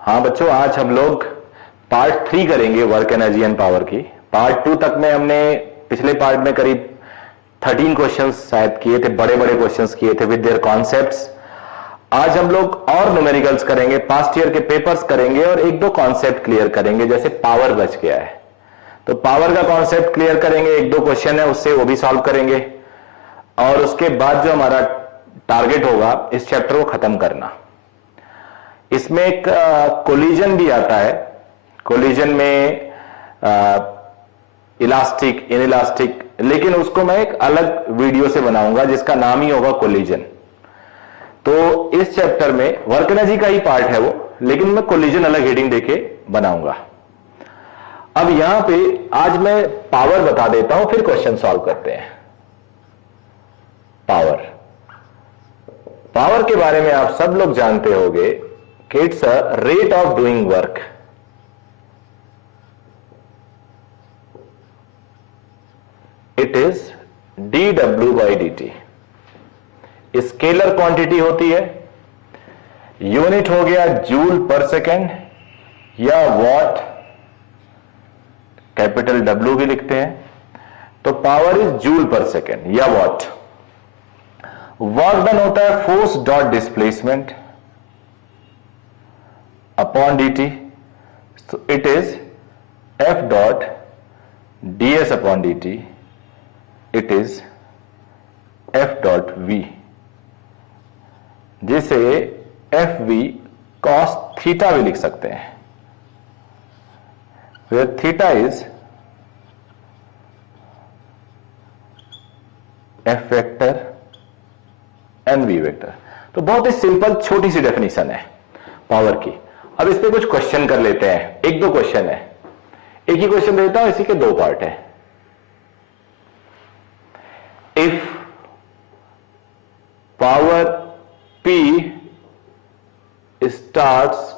हाँ बच्चों, आज हम लोग पार्ट 3 करेंगे वर्क एनर्जी एंड पावर की। पार्ट 2 तक में हमने पिछले पार्ट में करीब 13 क्वेश्चंस शायद किए थे, बड़े बड़े क्वेश्चंस किए थे विद देयर कॉन्सेप्ट्स। आज हम लोग और न्यूमेरिकल्स करेंगे, पास्ट ईयर के पेपर्स करेंगे और एक दो कॉन्सेप्ट क्लियर करेंगे। जैसे पावर बच गया है तो पावर का कॉन्सेप्ट क्लियर करेंगे, एक दो क्वेश्चन है उससे वो भी सॉल्व करेंगे और उसके बाद जो हमारा टारगेट होगा इस चैप्टर को खत्म करना। इसमें एक कोलिजन भी आता है। कोलिजन में इलास्टिक, इनइलास्टिक, लेकिन उसको मैं एक अलग वीडियो से बनाऊंगा जिसका नाम ही होगा कोलिजन। तो इस चैप्टर में वर्क एनर्जी का ही पार्ट है वो, लेकिन मैं कोलिजन अलग हेडिंग देके बनाऊंगा। अब यहां पे आज मैं पावर बता देता हूं, फिर क्वेश्चन सॉल्व करते हैं। पावर के बारे में आप सब लोग जानते होंगे कि it's a rate of doing work. It is dW/dt। Scalar quantity होती है, यूनिट हो गया जूल पर सेकेंड या वॉट, कैपिटल W भी लिखते हैं। तो पावर इज जूल पर सेकेंड या वॉट। वर्क डन होता है force dot displacement upon dt। so it is F dot ds upon dt, it is F dot v, जिसे FV cos थीटा भी लिख सकते हैं, where theta is F vector and V vector. तो बहुत ही simple छोटी सी डेफिनेशन है power की। अब इस पे कुछ क्वेश्चन कर लेते हैं, एक दो क्वेश्चन है, एक ही क्वेश्चन देता हूं, इसी के दो पार्ट है। If power P starts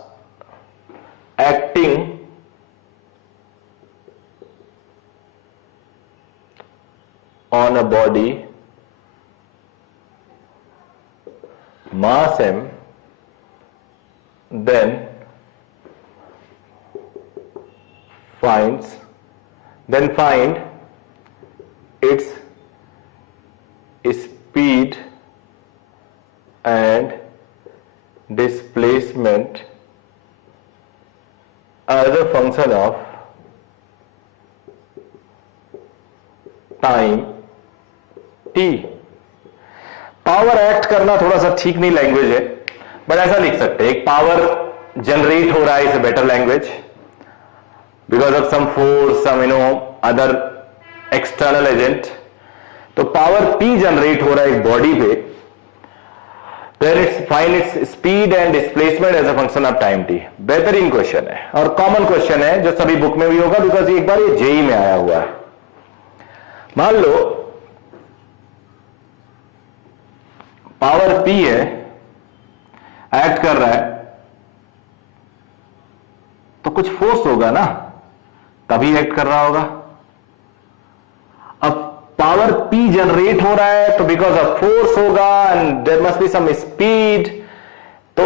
acting on a body mass m, then find its speed and displacement as a function of time t। Power act करना थोड़ा सा ठीक नहीं लैंग्वेज है, बट ऐसा लिख सकते हैं, एक पावर जनरेट हो रहा है, is a better language because of some force, some other external agent. तो पावर P जनरेट हो रहा है एक बॉडी पे, then it's find its speed and displacement as a function of time t। बेहतरीन क्वेश्चन है और कॉमन क्वेश्चन है जो सभी बुक में भी होगा, बिकॉज एक बार ये जेई में आया हुआ है। मान लो पावर P है, एक्ट कर रहा है, तो कुछ फोर्स होगा ना, तभी एक्ट कर रहा होगा। अब पावर P जनरेट हो रहा है तो बिकॉज ऑफ फोर्स होगा and there must be some speed. तो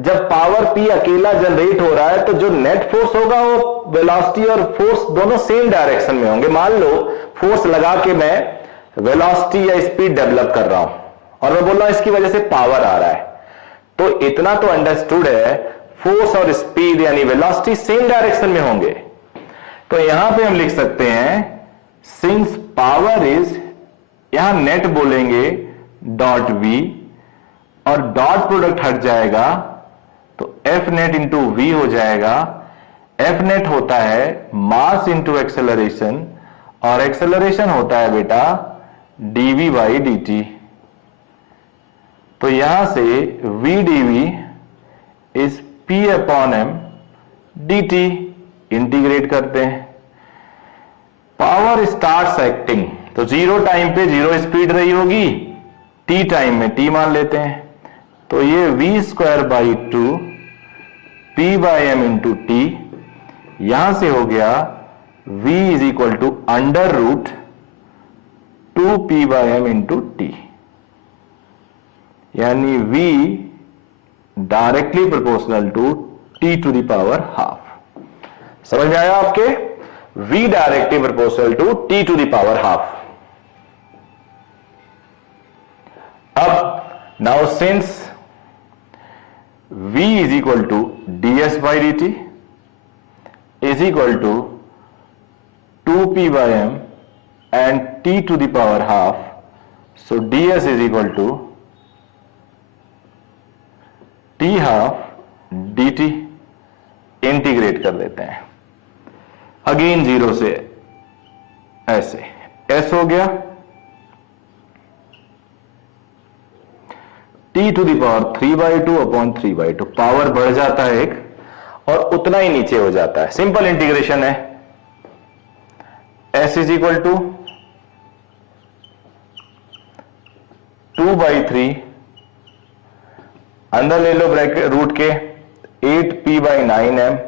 जब पावर P अकेला जनरेट हो रहा है तो जो नेट फोर्स होगा वो वेलोसिटी और फोर्स दोनों सेम डायरेक्शन में होंगे। मान लो फोर्स लगा के मैं वेलोसिटी या स्पीड डेवलप कर रहा हूं और मैं बोल रहा हूं इसकी वजह से पावर आ रहा है, तो इतना तो अंडरस्टूड है फोर्स और स्पीड यानी वेलोसिटी सेम डायरेक्शन में होंगे। तो यहां पे हम लिख सकते हैं सिंस पावर इज, यहां नेट बोलेंगे डॉट वी और डॉट प्रोडक्ट हट जाएगा तो एफ नेट इंटू वी हो जाएगा। एफ नेट होता है मास इंटू एक्सेलरेशन और एक्सेलरेशन होता है बेटा dv/dt। तो यहां से v dv is p upon m dt। Integrate करते हैं, पावर स्टार्ट्स एक्टिंग, तो जीरो टाइम पे जीरो स्पीड रही होगी, t टाइम में t मान लेते हैं, तो ये v²/2 p/m इंटू टी। यहां से हो गया v is equal to √2p/m into T, यानी v directly proportional to T to the power half. समझ में आया आपके? v directly proportional to T to the power half. अब now since v is equal to ds by dt is equal to 2p by m and t to the power half, so ds is equal to t half dt। Integrate कर लेते हैं again zero से ऐसे, s हो गया t to the power 3/2 upon 3/2। Power बढ़ जाता है एक और उतना ही नीचे हो जाता है। सिंपल इंटीग्रेशन है। s इज इक्वल टू 2/3, अंदर ले लो ब्रैकेट रूट के 8p/9m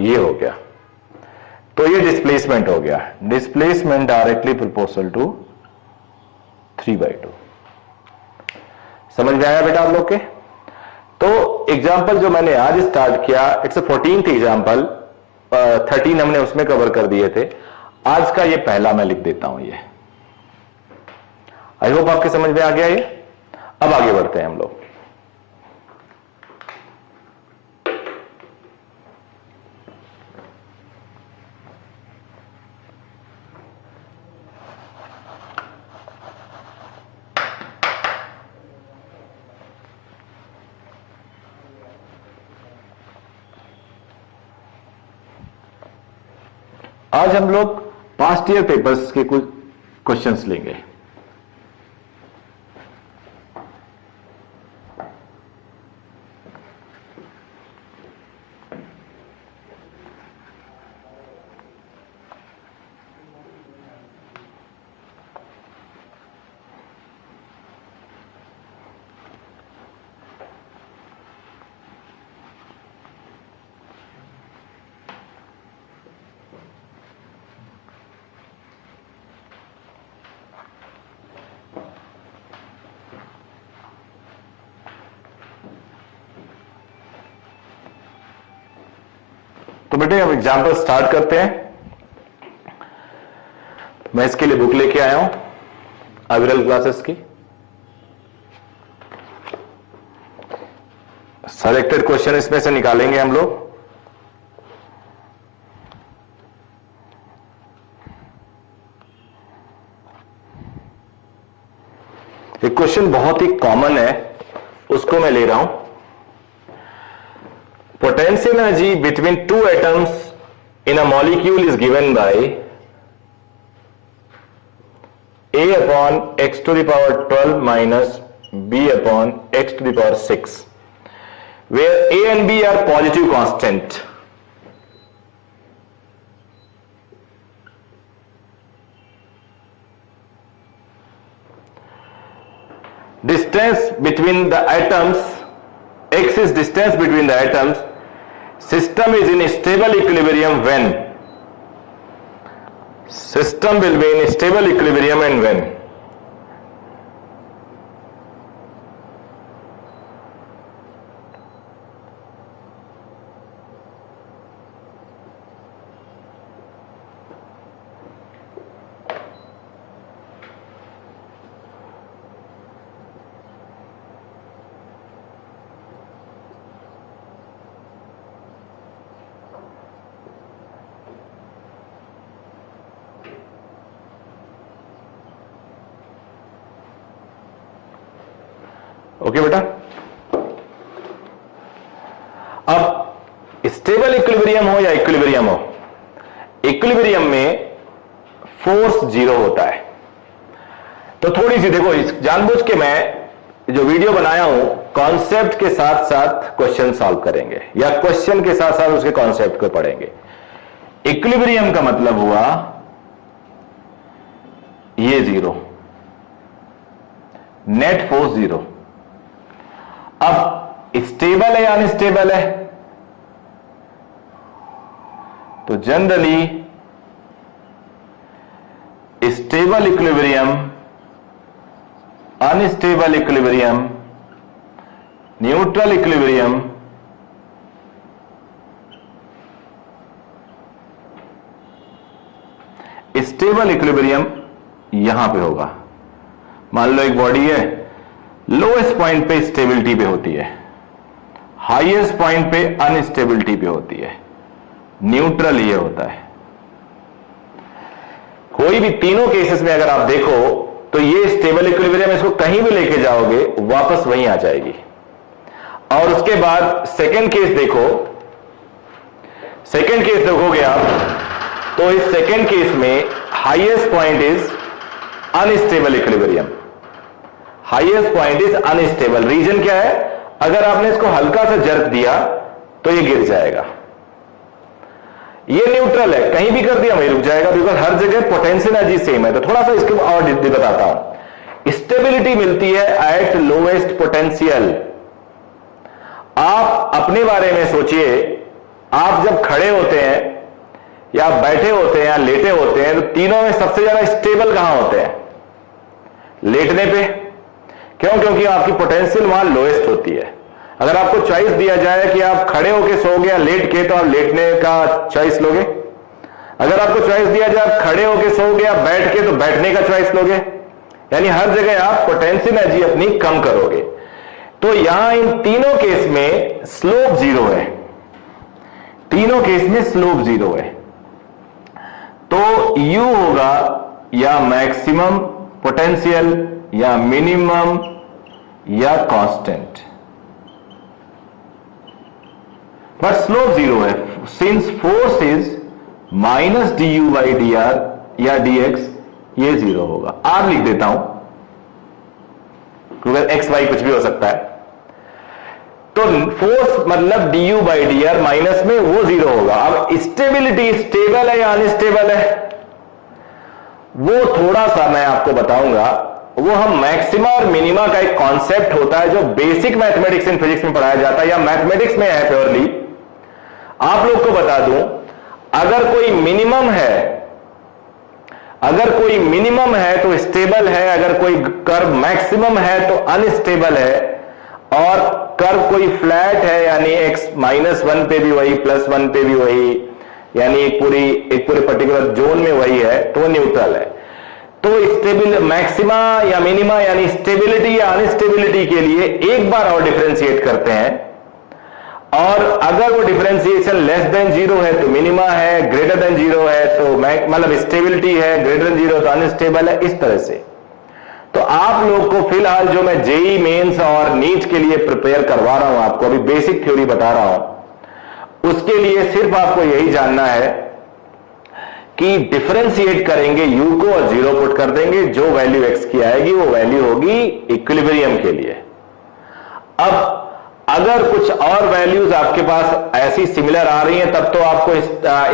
ये हो गया। तो ये डिस्प्लेसमेंट हो गया। Displacement directly proportional to 3/2। समझ में आया बेटा आप लोग के? तो एग्जाम्पल जो मैंने आज स्टार्ट किया, इट्स 14th एग्जाम्पल, 13 हमने उसमें कवर कर दिए थे। आज का ये पहला मैं लिख देता हूं। ये आई होप आपके समझ में आ गया ये। अब आगे बढ़ते हैं हम लोग। आज हम लोग पास्ट ईयर पेपर्स के कुछ क्वेश्चंस लेंगे। तो बेटे अब एग्जाम्पल स्टार्ट करते हैं। मैं इसके लिए बुक लेके आया हूं अविरल क्लासेस की। सेलेक्टेड क्वेश्चन इसमें से निकालेंगे हम लोग। एक क्वेश्चन बहुत ही कॉमन है, उसको मैं ले रहा हूं। Potential energy between two atoms in a molecule is given by A upon x to the power 12 minus B upon x to the power 6, where A and B are positive constant. Distance between the atoms, x is distance between the atoms. System is in stable equilibrium when? System will be in stable equilibrium and when? Okay बेटा। अब stable equilibrium हो या equilibrium हो, equilibrium में force zero होता है। तो थोड़ी सी देखो, जानबूझ के मैं जो वीडियो बनाया हूं कॉन्सेप्ट के साथ साथ क्वेश्चन सॉल्व करेंगे या क्वेश्चन के साथ साथ उसके कॉन्सेप्ट को पढ़ेंगे। इक्विलिब्रियम का मतलब हुआ ये जीरो, नेट फोर्स जीरो। अब स्टेबल है या अनस्टेबल है? तो generally stable equilibrium unstable equilibrium, neutral equilibrium, stable equilibrium यहां पे होगा। मान लो एक बॉडी है, लोएस्ट पॉइंट पे स्टेबिलिटी पे होती है, हाईएस्ट पॉइंट पे अनस्टेबिलिटी पे होती है, न्यूट्रल ये होता है। कोई भी तीनों केसेस में अगर आप देखो तो ये स्टेबल इक्विलिब्रियम, इसको कहीं भी लेके जाओगे वापस वहीं आ जाएगी। और उसके बाद सेकंड केस देखो, सेकंड केस देखोगे आप तो इस सेकंड केस में highest point is unstable equilibrium, highest point is unstable. Reason क्या है? अगर आपने इसको हल्का सा जर्क दिया तो ये गिर जाएगा। ये न्यूट्रल है, कहीं भी कर दिया वहीं रुक जाएगा, बिकॉज हर जगह पोटेंशियल एनर्जी सेम है। तो थोड़ा सा इसके और बताता हूं। स्टेबिलिटी मिलती है एट लोएस्ट पोटेंशियल। आप अपने बारे में सोचिए, आप जब खड़े होते हैं या बैठे होते हैं या लेटे होते हैं तो तीनों में सबसे ज्यादा स्टेबल कहां होते हैं? लेटने पे। क्यों? क्योंकि आपकी पोटेंशियल वहां लोएस्ट होती है। अगर आपको चॉइस दिया जाए कि आप खड़े होके सोओगे या लेट के, तो आप लेटने का चॉइस लोगे। अगर आपको चॉइस दिया जाए आप खड़े होके सोओगे या बैठ के, तो बैठने का चॉइस लोगे। यानी हर जगह आप पोटेंशियल एनर्जी अपनी कम करोगे। तो यहां इन तीनों केस में स्लोप जीरो है, तीनों केस में स्लोप जीरो है। तो U होगा या मैक्सिमम पोटेंशियल या मिनिमम या कांस्टेंट, बट स्लोप जीरो है। Since force is minus du by dr या dx, ये जीरो होगा। आर लिख देता हूं क्योंकि x y कुछ भी हो सकता है। तो फोर्स मतलब du बाई dr माइनस में वो जीरो होगा। अब स्टेबिलिटी स्टेबल है या अनस्टेबल है, वो थोड़ा सा मैं आपको बताऊंगा। वो हम मैक्सिमा और मिनिमा का एक कॉन्सेप्ट होता है जो बेसिक मैथमेटिक्स एंड फिजिक्स में पढ़ाया जाता है या मैथमेटिक्स में है प्योरली। आप लोग को बता दूं, अगर कोई मिनिमम है, अगर कोई मिनिमम है तो स्टेबल है, अगर कोई कर्व मैक्सिमम है तो अनस्टेबल है, और कर्व कोई फ्लैट है यानी x -1 पे भी वही, +1 पे भी वही, यानी एक पूरे पर्टिकुलर जोन में वही है, तो वो न्यूट्रल है। तो स्टेबिल मैक्सिमा या मिनिमा यानी स्टेबिलिटी या अनस्टेबिलिटी के लिए एक बार और डिफरेंशिएट करते हैं। और अगर वो डिफरेंशिएशन लेस देन जीरो है तो मिनिमा है, ग्रेटर देन जीरो है तो मतलब स्टेबिलिटी है, ग्रेटर देन जीरो तो अनस्टेबल है, इस तरह से। तो आप लोग को फिलहाल जो मैं जेई मेंस और नीट के लिए प्रिपेयर करवा रहा हूं, आपको अभी बेसिक थ्योरी बता रहा हूं, उसके लिए सिर्फ आपको यही जानना है कि डिफरेंशिएट करेंगे यू को और जीरो पुट कर देंगे, जो वैल्यू एक्स की आएगी वो वैल्यू होगी इक्विलिब्रियम के लिए। अब अगर कुछ और वैल्यूज आपके पास ऐसी सिमिलर आ रही हैं तब तो आपको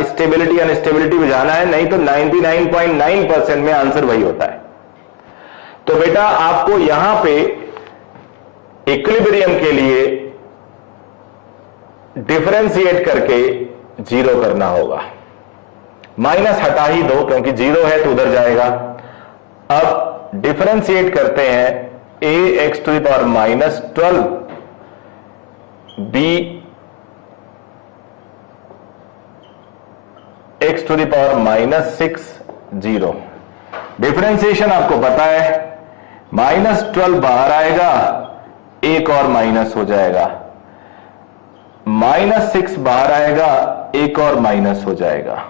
स्टेबिलिटी अनस्टेबिलिटी में जाना है, नहीं तो 99.9% में आंसर वही होता है। तो बेटा आपको यहां पे इक्विलिब्रियम के लिए डिफरेंशिएट करके जीरो करना होगा। माइनस हटा ही दो क्योंकि जीरो है तो उधर जाएगा। अब डिफरेंशिएट करते हैं ax⁻12 b x⁻6 0। डिफरेंशिएशन आपको पता है, -12 बाहर आएगा, एक और माइनस हो जाएगा, -6 बाहर आएगा, एक और माइनस हो जाएगा।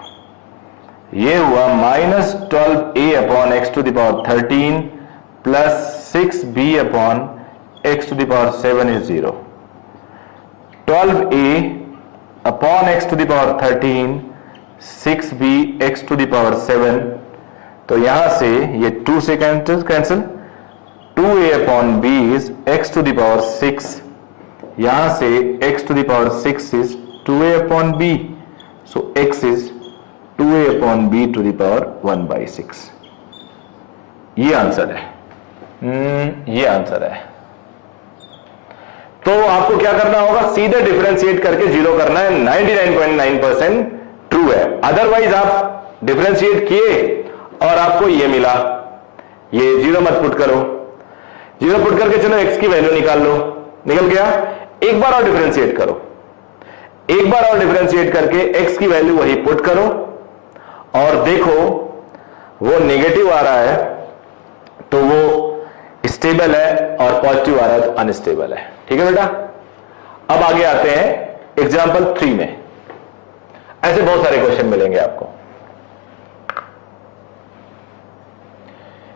ये हुआ -12a/x⁻13 plus 6b/x⁻7 is 0। 12a/x⁻13 6b/x⁻7, तो यहां से ये 2 से कैंसिल, 2a/b इज x⁻6, यहां से x⁻6 is 2a/b, so x is 2a/b⁻1/6। ये आंसर है, ये आंसर है। तो आपको क्या करना होगा, सीधे डिफरेंशिएट करके जीरो करना है। 99.9% ट्रू है। अदरवाइज आप डिफरेंशिएट किए और आपको ये मिला, ये जीरो मत पुट करो। 0 पुट करके चलो x की वैल्यू निकाल लो, निकल गया। एक बार और डिफरेंशिएट करो, एक बार और डिफरेंशिएट करके x की वैल्यू वही पुट करो और देखो वो नेगेटिव आ रहा है तो वो स्टेबल है और पॉजिटिव आ रहा है तो अनस्टेबल है। ठीक है बेटा। अब आगे आते हैं एग्जांपल 3 में। ऐसे बहुत सारे क्वेश्चन मिलेंगे आपको,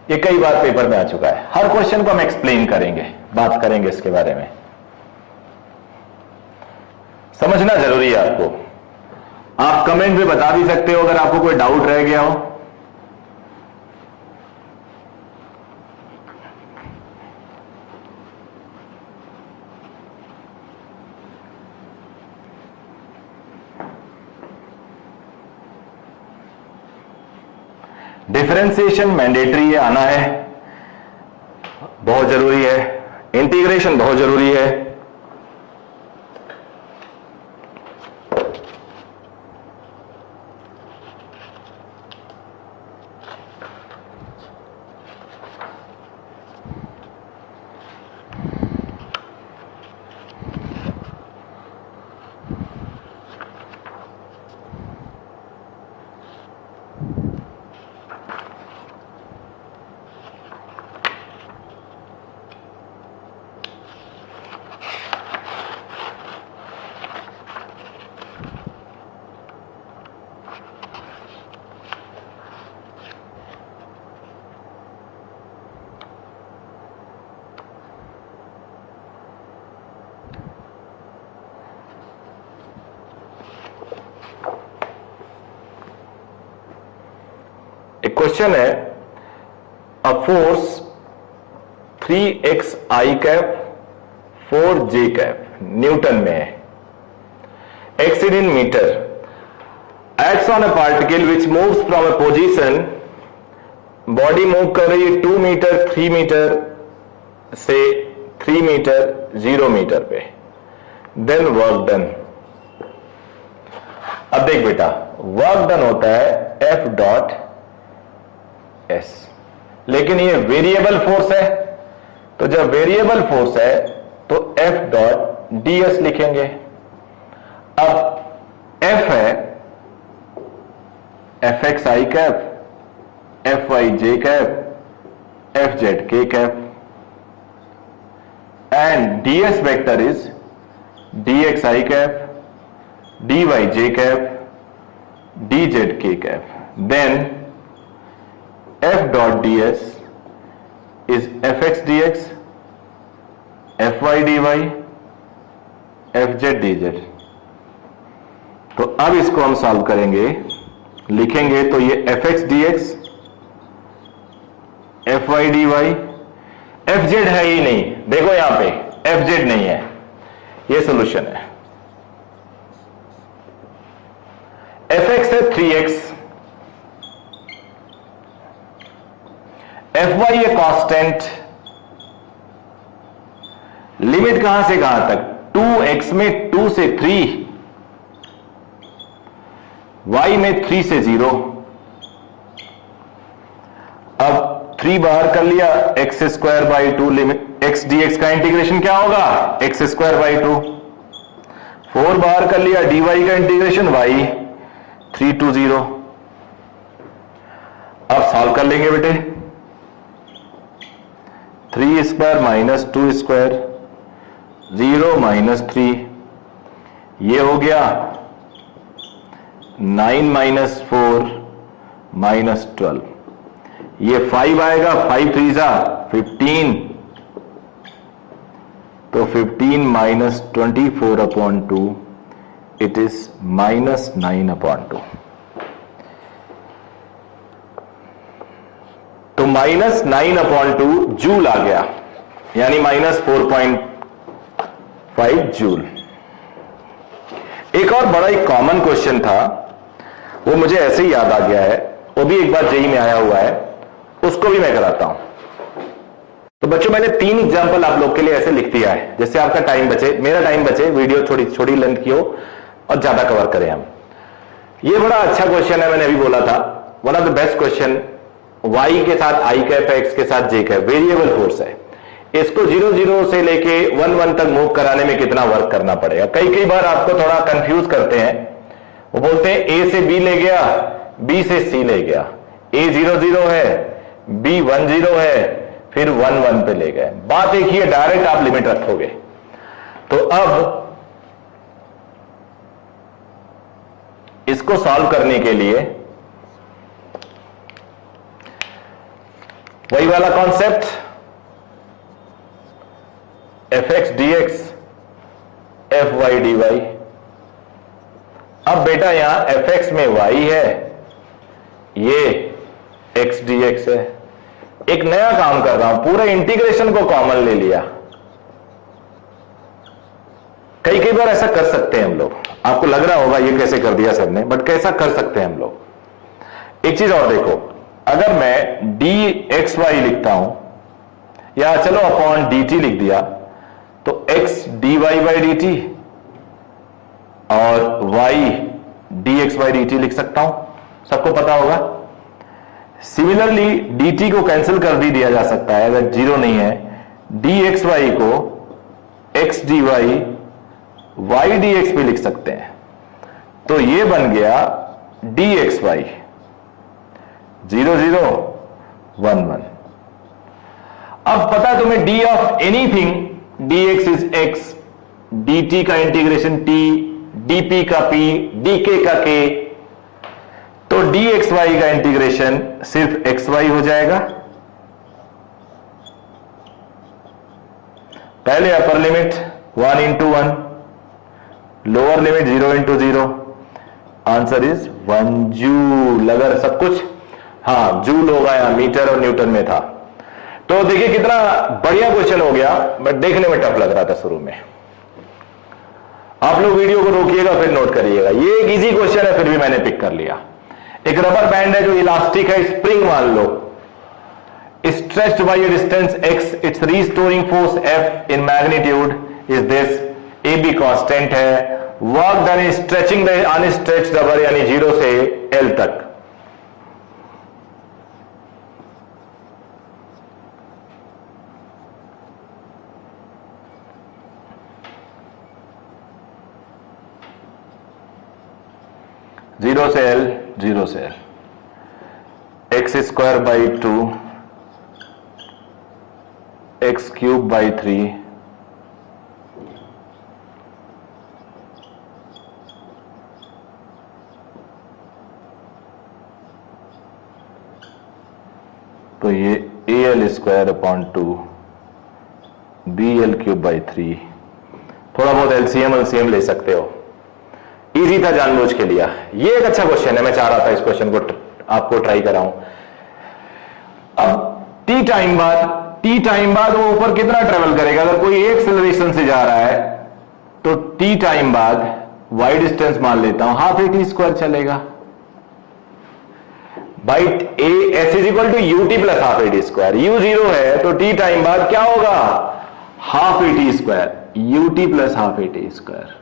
ये कई बार पेपर में आ चुका है। हर क्वेश्चन को हम एक्सप्लेन करेंगे, बात करेंगे इसके बारे में, समझना जरूरी है आपको। आप कमेंट में बता भी सकते हो अगर आपको कोई डाउट रह गया हो। डिफरेंशिएशन मैंडेटरी है, आना है, बहुत जरूरी है। इंटीग्रेशन बहुत जरूरी है। एक क्वेश्चन है, a force 3x i cap 4j cap newton में है, x in metre, acts on a particle which moves from a position, body move कर रही है 2 मीटर 3 मीटर से 3 मीटर 0 मीटर पे, देन वर्क डन। अब देख बेटा, वर्क डन होता है F डॉट S, लेकिन ये वेरिएबल फोर्स है, तो जब वेरिएबल फोर्स है तो F डॉट ds लिखेंगे। अब F है Fx i cap, Fy j cap, Fz k cap, and ds vector is dx i cap, dy j cap, dz k cap. Then F dot ds is fx dx, fy dy, fz dz। तो अब इसको हम solve करेंगे, लिखेंगे तो ये fx dx, fy dy, fz है ही नहीं, देखो यहां पे fz नहीं है, ये सॉल्यूशन है। fx है 3x, fy ये कांस्टेंट, लिमिट कहां से कहां तक, 2x में 2 से 3, y में 3 से 0। अब 3 बाहर कर लिया, x square by 2, limit x dx का इंटीग्रेशन क्या होगा, एक्स स्क्वायर बाई 2। 4 बाहर कर लिया, dy का इंटीग्रेशन y 3 to 0। अब सॉल्व कर लेंगे बेटे, 3 स्क्वायर माइनस 2 स्क्वायर, 0 माइनस 3, ये हो गया 9 माइनस 4 माइनस 12, ये 5 आएगा, 5 3 जा 15, तो 15 minus 24 upon 2, it is minus 9 upon 2। तो माइनस 9 अपॉन 2 जूल आ गया, यानी माइनस 4.5 जूल। एक और बड़ा ही कॉमन क्वेश्चन था, वो मुझे ऐसे ही याद आ गया है, वो भी एक बार जेईई में आया हुआ है, उसको भी मैं कराता हूं। तो बच्चों मैंने 3 एग्जांपल आप लोग के लिए ऐसे लिख दिया है, जिससे आपका टाइम बचे, मेरा टाइम बचे, वीडियो थोड़ी छोटी लेंथ की हो और ज्यादा कवर करें हम। ये बड़ा अच्छा क्वेश्चन है, मैंने अभी बोला था, one of the best question. y के साथ i कैप है, x के साथ j कैप, वेरिएबल फोर्स है, इसको 0 0 से लेके 1 1 तक मूव कराने में कितना वर्क करना पड़ेगा। कई बार आपको थोड़ा कंफ्यूज करते हैं, वो बोलते हैं ए से बी ले गया, बी से सी ले गया, ए 0 0 है, बी 1 0 है, फिर 1 1 पे ले गए। बात एक ही है, डायरेक्ट आप लिमिट रखोगे। तो अब इसको सॉल्व करने के लिए वही वाला concept, F x d x F y d y. अब बेटा यहां एफ एक्स में वाई है, ये एक्स डी एक्स है। एक नया काम कर रहा हूं, पूरे इंटीग्रेशन को कॉमन ले लिया। कई बार ऐसा कर सकते हैं हम लोग, आपको लग रहा होगा ये कैसे कर दिया सर ने, बट कैसा कर सकते हैं हम लोग। एक चीज और देखो, अगर मैं डी एक्स वाई लिखता हूं, या चलो अपॉन डी टी लिख दिया, तो X D Y by D T और Y D X by D T लिख सकता हूं, सबको पता होगा। सिमिलरली डी टी को कैंसिल कर भी दिया जा सकता है अगर जीरो नहीं है। डी एक्स वाई को x D y y D x भी लिख सकते हैं, तो ये बन गया डी एक्स वाई 0 0 1 1। अब पता है तुम्हें D of anything, D x is x, D T का इंटीग्रेशन टी, डी पी का पी, डी के का के, तो डी एक्स वाई का इंटीग्रेशन सिर्फ एक्स वाई हो जाएगा। पहले upper limit 1 into 1, lower limit 0 into 0, answer is 1 joule. अगर सब कुछ हाँ जूल होगा या मीटर और न्यूटन में था। तो देखिए कितना बढ़िया क्वेश्चन हो गया, बट देखने में टफ लग रहा था शुरू में। आप लोग वीडियो को रोकिएगा फिर नोट करिएगा, ये एक इजी क्वेश्चन है फिर भी मैंने पिक कर लिया। एक रबर बैंड है जो इलास्टिक है, स्प्रिंग मान लो, stretched by a distance x, its restoring force F in magnitude is this, AB constant है, work done is stretching the unstretched rubber यानी 0 से L तक। जीरो से L, 0 से L, x square by 2, x cube by 3, तो ये A L square upon 2, B L cube by 3। थोड़ा बहुत एलसीएम ले सकते हो, इजी था जानबूझ के लिया। ये एक अच्छा क्वेश्चन है, मैं चाह रहा था इस क्वेश्चन को आपको ट्राई कराऊं। अब टी टाइम बाद वो ऊपर कितना ट्रेवल करेगा। अगर कोई एक एक्सेलरेशन से जा रहा है तो टी टाइम बाद वाई डिस्टेंस मान लेता हूं, हाफ ए टी स्क्वायर चलेगा। By a s is equal to u t plus half a t square. U 0 है तो टी टाइम बाद क्या होगा, half a t square, u t plus half a t square,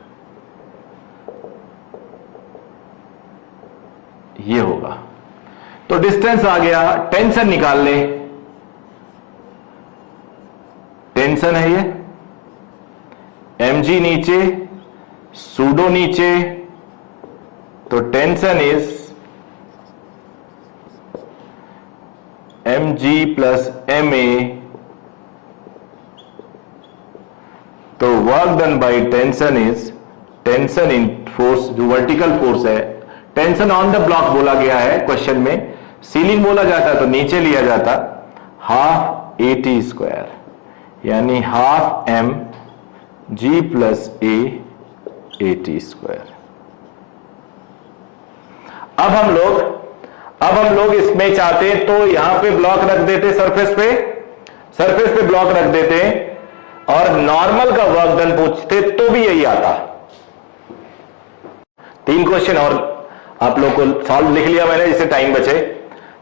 ये होगा। तो distance आ गया, टेंशन निकाल ले, टेंशन है ये, mg नीचे, सूडो नीचे, तो tension is mg plus ma, तो work done by tension is, tension in force, जो वर्टिकल फोर्स है, टेंशन ऑन द ब्लॉक बोला गया है क्वेश्चन में, सीलिंग बोला जाता तो नीचे लिया जाता, हाफ ए टी स्क्वायर यानी half m g plus a t square. अब हम लोग इसमें चाहते तो यहां पे ब्लॉक रख देते, सरफेस पे ब्लॉक रख देते और नॉर्मल का वर्क डन पूछते तो भी यही आता। 3 क्वेश्चन और आप लोग को सॉल्व लिख लिया मैंने, जिससे टाइम बचे।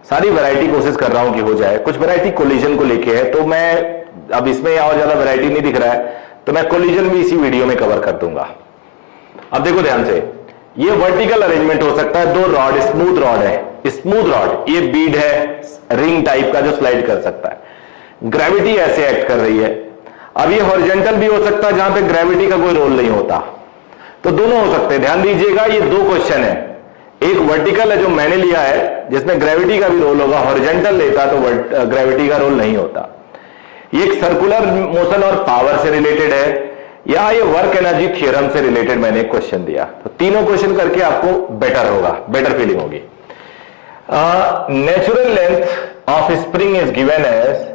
सारी वैरायटी कोशिश कर रहा हूं कि हो जाए। कुछ वैरायटी कोलिजन को लेके है, तो मैं अब इसमें और ज्यादा वैरायटी नहीं दिख रहा है, तो मैं कोलिजन भी इसी वीडियो में कवर कर दूंगा। अब देखो ध्यान से, ये वर्टिकल अरेंजमेंट हो सकता है, 2 रॉड, स्मूथ रॉड है, स्मूथ रॉड, ये बीड है रिंग टाइप का जो स्लाइड कर सकता है। ग्रेविटी ऐसे एक्ट कर रही है। अब ये हॉरिजॉन्टल भी हो सकता है जहां पे ग्रेविटी का कोई रोल नहीं होता, तो दोनों हो सकते हैं। ध्यान दीजिएगा ये दो क्वेश्चन है, एक वर्टिकल है जो मैंने लिया है जिसमें ग्रेविटी का भी रोल होगा, हॉरिजॉन्टल लेता तो ग्रेविटी का रोल नहीं होता। ये एक सर्कुलर मोशन और पावर से रिलेटेड है, या ये वर्क एनर्जी थ्योरम से रिलेटेड मैंने एक क्वेश्चन दिया। तो तीनों क्वेश्चन करके आपको बेटर होगा, बेटर फीलिंग होगी। Natural length of spring is given as,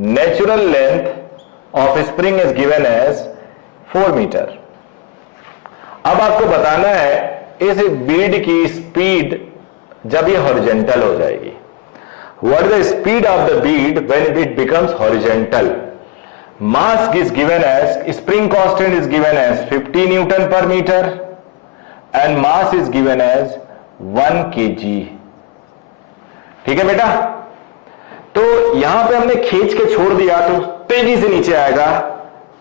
natural length of spring is given as 4 metre. अब आपको बताना है इस बीड की स्पीड जब ये हॉरिजॉन्टल हो जाएगी। What is the speed of the bead when it becomes horizontal. Mass is given as, spring constant is given as 50 newton per metre and mass is given as 1 kg। ठीक है बेटा, तो यहां पे हमने खींच के छोड़ दिया तो तेजी से नीचे आएगा,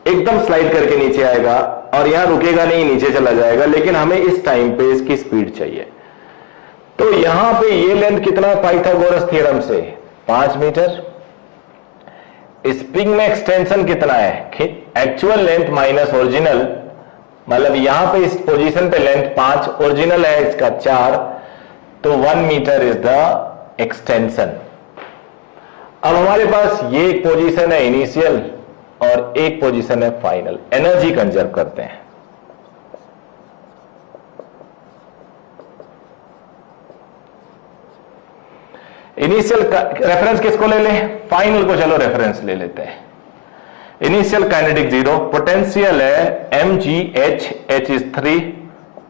एकदम स्लाइड करके नीचे आएगा और यहां रुकेगा नहीं, नीचे चला जाएगा। लेकिन हमें इस टाइम पे इसकी स्पीड चाहिए, तो यहां पे ये लेंथ कितना पाइथागोरस थ्योरम से 5 मीटर। स्प्रिंग में एक्सटेंशन कितना है, एक्चुअल लेंथ माइनस ओरिजिनल, मतलब यहां पे इस पोजीशन पे लेंथ 5, ओरिजिनल है इसका 4, तो 1 मीटर इज द एक्सटेंशन। अब हमारे पास ये एक पोजीशन है इनिशियल और एक पोजीशन है फाइनल। एनर्जी कंजर्व करते हैं। इनिशियल रेफरेंस किसको ले लें, फाइनल को चलो रेफरेंस ले लेते हैं। इनिशियल काइनेटिक 0, पोटेंशियल है mgh, h is 3,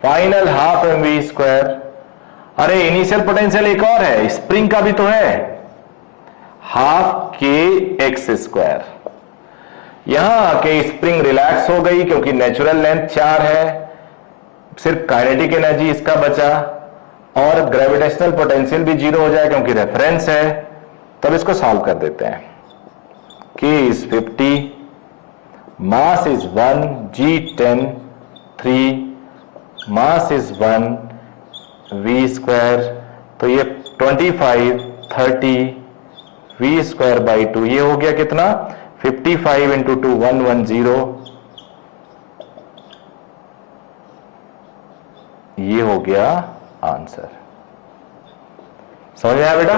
final half mv²। अरे इनिशियल पोटेंशियल एक और है, स्प्रिंग का भी तो है, हाफ kx²। यहां आके स्प्रिंग रिलैक्स हो गई क्योंकि नेचुरल लेंथ 4 है, सिर्फ काइनेटिक एनर्जी इसका बचा, और ग्रेविटेशनल पोटेंशियल भी 0 हो जाए क्योंकि रेफरेंस है। तब इसको सॉल्व कर देते हैं। k is 50, mass is 1, g 10, 3, mass is 1, v², तो ये 25, 30, v²/2, ये हो गया कितना 55 इंटू 2 110, ये हो गया आंसर। समझ में आया बेटा।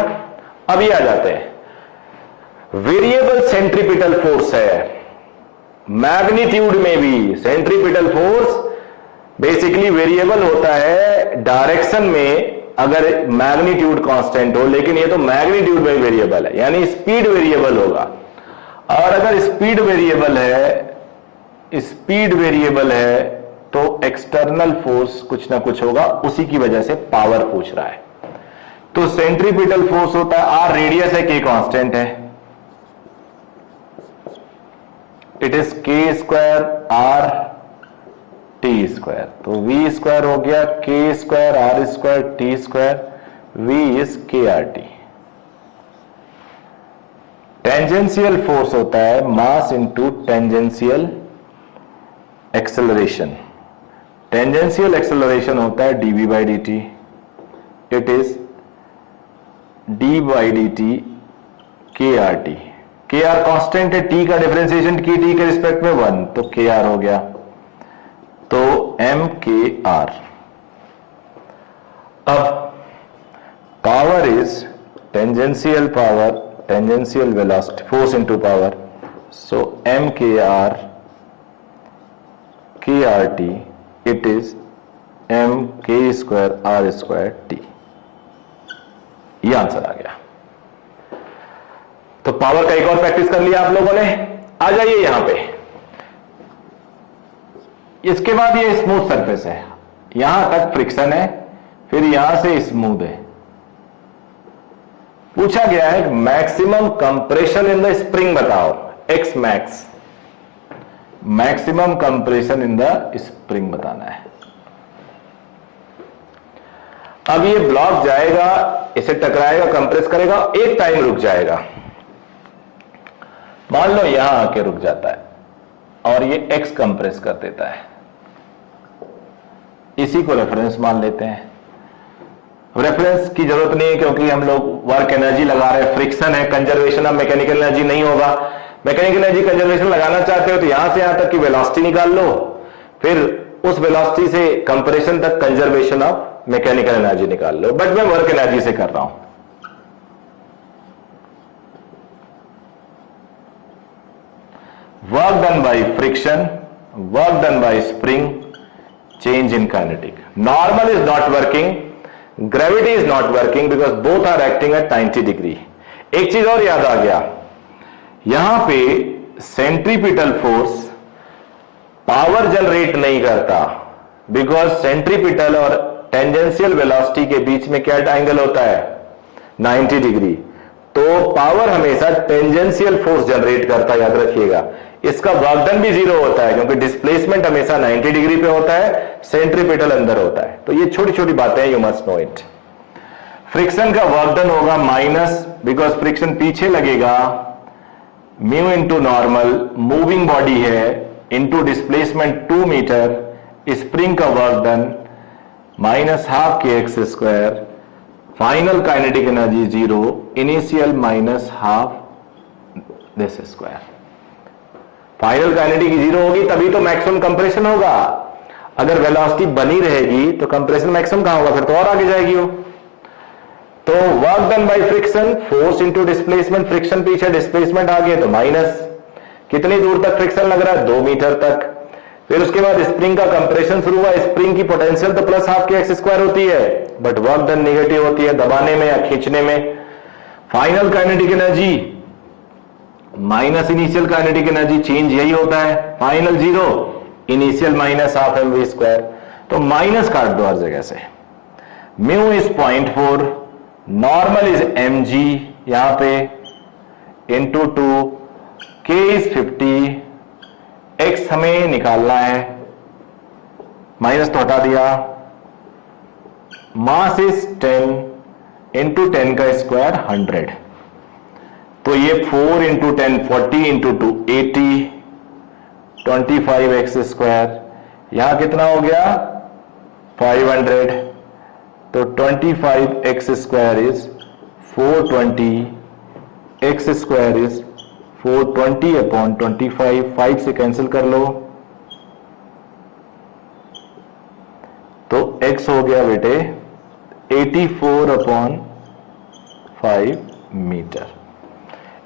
अब ये आ जाते हैं, वेरिएबल सेंट्रीपिटल फोर्स है, मैग्नीट्यूड में भी सेंट्रीपिटल फोर्स बेसिकली वेरिएबल होता है डायरेक्शन में अगर मैग्नीट्यूड कांस्टेंट हो, लेकिन ये तो मैग्नीट्यूड में वेरिएबल है, यानी स्पीड वेरिएबल होगा। और अगर स्पीड वेरिएबल है तो एक्सटर्नल फोर्स कुछ ना कुछ होगा, उसी की वजह से पावर पूछ रहा है। तो सेंट्रीपिटल फोर्स होता है, आर रेडियस है, के कांस्टेंट है, it is k² r t², तो v² हो गया k² r² t², v is krt। Tangential force होता है mass into tangential acceleration. Tangential acceleration होता है dv/dt, it is d/dt krt। kr constant है, t का डिफरेंशिएशन की t के रिस्पेक्ट में 1, तो kr हो गया, तो mkr। अब power is tangential power, tangential velocity, force into power, so mkr krt, it is mk² r² t। ये आंसर आ गया। तो पावर का एक और प्रैक्टिस कर लिया आप लोगों ने। आ जाइए यहां पे, इसके बाद ये स्मूथ सरफेस है, यहां तक फ्रिक्शन है, फिर यहां से स्मूथ है। पूछा गया है maximum compression in the spring बताओ, X max, maximum compression in the spring बताना है। अब ये ब्लॉक जाएगा, इसे टकराएगा, कंप्रेस करेगा, एक टाइम रुक जाएगा, मान लो यहां आके रुक जाता है और ये एक्स कंप्रेस कर देता है, इसी को रेफरेंस मान लेते हैं। रेफरेंस की जरूरत नहीं है क्योंकि हम लोग वर्क एनर्जी लगा रहे हैं, फ्रिक्शन है, कंजर्वेशन ऑफ मैकेनिकल एनर्जी नहीं होगा। मैकेनिकल एनर्जी कंजर्वेशन लगाना चाहते हो तो यहां से यहां तक की वेलोसिटी निकाल लो, फिर उस वेलोसिटी से कंप्रेशन तक कंजर्वेशन ऑफ मैकेनिकल एनर्जी निकाल लो, बट मैं वर्क एनर्जी से कर रहा हूं। Work done by friction, work done by spring, change in kinetic. Normal is not working, gravity is not working because both are acting at 90 degree. एक चीज और याद आ गया, यहां पे सेंट्रीपिटल फोर्स पावर जनरेट नहीं करता बिकॉज सेंट्रीपिटल और टेंजेंशियल वेलोसिटी के बीच में क्या एंगल होता है, 90 डिग्री। तो पावर हमेशा टेंजेंशियल फोर्स जनरेट करता है, याद रखिएगा। इसका वर्क डन भी जीरो होता है क्योंकि डिस्प्लेसमेंट हमेशा 90 डिग्री पे होता है, सेंट्रीपिटल अंदर होता है। तो ये छोटी छोटी बातें हैं, you must know it. Friction का वर्क डन होगा माइनस, बिकॉज फ्रिक्शन पीछे लगेगा, mu into normal, moving body है, इंटू डिस्प्लेसमेंट 2 मीटर, स्प्रिंग का वर्क डन माइनस हाफ के x square, final kinetic energy zero, initial minus half this square. Final kinetic zero होगी तभी तो maximum compression होगा। अगर वेलोसिटी बनी रहेगी तो कंप्रेशन मैक्सिमम कहां होगा, फिर तो और आगे जाएगी वो। तो work done by friction, force into displacement, friction पीछे डिस्प्लेसमेंट आगे तो माइनस। कितनी दूर तक फ्रिक्शन लग रहा है, 2 मीटर तक। फिर उसके बाद स्प्रिंग का कंप्रेशन शुरू हुआ, स्प्रिंग की पोटेंशियल तो प्लस हाफ के एक्स स्क्वायर होती है, बट वर्क डन नेगेटिव होती है दबाने में या खींचने में। Final kinetic energy minus initial kinetic energy, change यही होता है, final zero, initial minus half m v square. तो माइनस काट दो हर जगह से। Mu is 0.4, normal is m g यहां पे, इंटू 2, के इज 50, एक्स हमें निकालना है, माइनस तो हटा दिया, मास इज 10 इंटू 10 का स्क्वायर 100। तो ये 4 इंटू 10 40 इंटू 2 80, 25 एक्स स्क्वायर, यहां कितना हो गया 500। तो 25 x square is 420, x square is 420 upon 25, 5 से कैंसिल कर लो तो x हो गया बेटे 84 अपॉन 5 मीटर।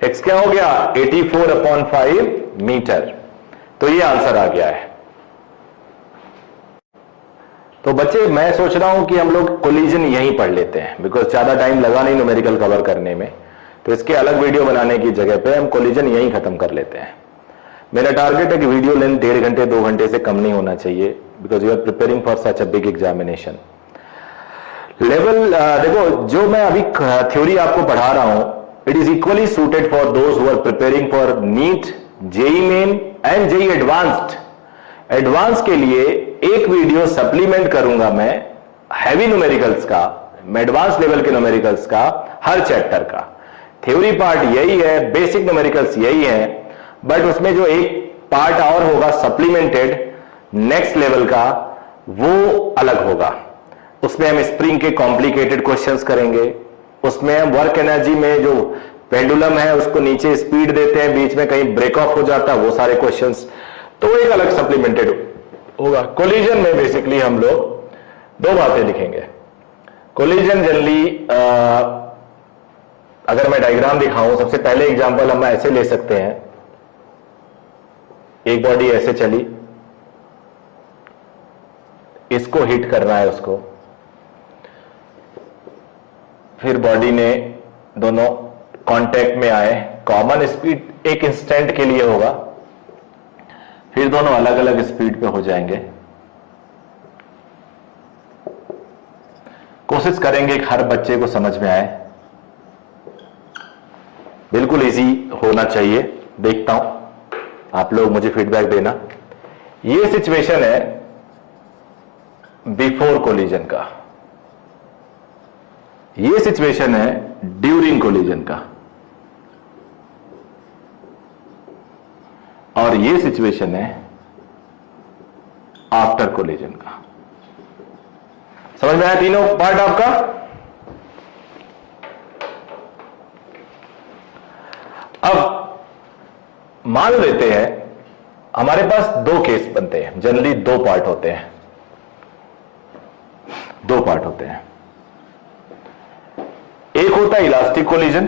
x क्या हो गया 84 अपॉन 5 मीटर। तो ये आंसर आ गया है। तो बच्चे मैं सोच रहा हूं कि हम लोग कोलिजन यहीं पढ़ लेते हैं, बिकॉज ज्यादा टाइम लगा नहीं न्यूमेरिकल कवर करने में, तो इसके अलग वीडियो बनाने की जगह पे हम कोलिजन यहीं खत्म कर लेते हैं। मेरा टारगेट है कि वीडियो लेंथ 1.5 घंटे 2 घंटे से कम नहीं होना चाहिए, because you are preparing for such a big examination. Level देखो, जो मैं अभी थ्योरी आपको पढ़ा रहा हूं, it is equally suited for those who are preparing for NEET, JEE Main and JEE Advanced. Advance के लिए एक वीडियो सप्लीमेंट करूंगा मैं हैवी न्यूमेरिकल्स का, एडवांस लेवल के न्यूमेरिकल्स का, हर चैप्टर का। थ्योरी पार्ट यही है, बेसिक न्यूमेरिकल्स यही है, बट उसमें जो एक पार्ट और होगा सप्लीमेंटेड नेक्स्ट लेवल का, वो अलग होगा। उसमें हम स्प्रिंग के कॉम्प्लिकेटेड क्वेश्चंस करेंगे, उसमें हम वर्क एनर्जी में जो पेंडुलम है उसको नीचे स्पीड देते हैं, बीच में कहीं ब्रेक ऑफ हो जाता है, वो सारे क्वेश्चंस, तो एक अलग सप्लीमेंटेड होगा। कोलिजन में बेसिकली हम लोग 2 बातें लिखेंगे। कोलिजन जनरली अगर मैं डायग्राम दिखाऊं, सबसे पहले एग्जांपल हम ऐसे ले सकते हैं, एक बॉडी ऐसे चली, इसको हिट करना है उसको, फिर बॉडी ने दोनों कांटेक्ट में आए, कॉमन स्पीड एक इंस्टेंट के लिए होगा, फिर दोनों अलग अलग स्पीड पे हो जाएंगे। कोशिश करेंगे कि हर बच्चे को समझ में आए, बिल्कुल इजी होना चाहिए। देखता हूं, आप लोग मुझे फीडबैक देना। ये सिचुएशन है बिफोर कोलिजन का, ये सिचुएशन है ड्यूरिंग कोलिजन का, और ये सिचुएशन है आफ्टर कोलिजन का। समझ में आया तीनों पार्ट आपका? अब मान लेते हैं हमारे पास दो केस बनते हैं, जनरली दो पार्ट होते हैं, दो पार्ट होते हैं। एक होता है इलास्टिक कोलिजन,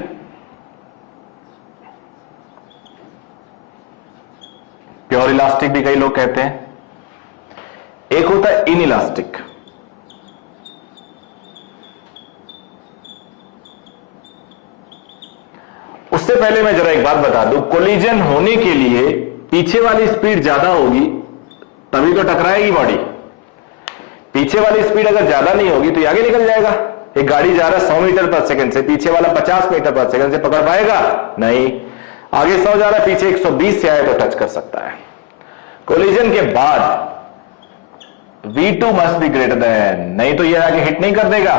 प्योर इलास्टिक भी कई लोग कहते हैं। एक होता है इनइलास्टिक। उससे पहले मैं जरा एक बात बता दूं, कोलिजन होने के लिए पीछे वाली स्पीड ज्यादा होगी तभी तो टकराएगी बॉडी। पीछे वाली स्पीड अगर ज्यादा नहीं होगी तो ये आगे निकल जाएगा। एक गाड़ी जा रहा है 100 मीटर पर सेकंड से, पीछे वाला 50 मीटर पर सेकंड से पकड़ पाएगा नहीं। आगे 100 जा रहा है, पीछे 120 से आए तो टच कर सकता है। कोलिजन के बाद V2 must be greater than, नहीं तो ये आगे हिट नहीं कर देगा।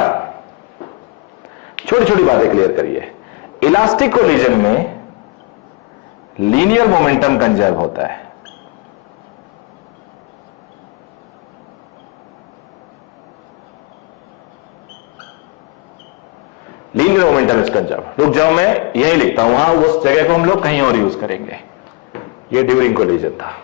छोटी छोटी बातें क्लियर करिए। इलास्टिक कोलिजन में लीनियर मोमेंटम कंजर्व होता है। Linear momentum is conserve. रुक जाओ, मैं यही लिखता हूं, वहां उस जगह को हम लोग कहीं और यूज करेंगे। ये ड्यूरिंग कोलिजन था।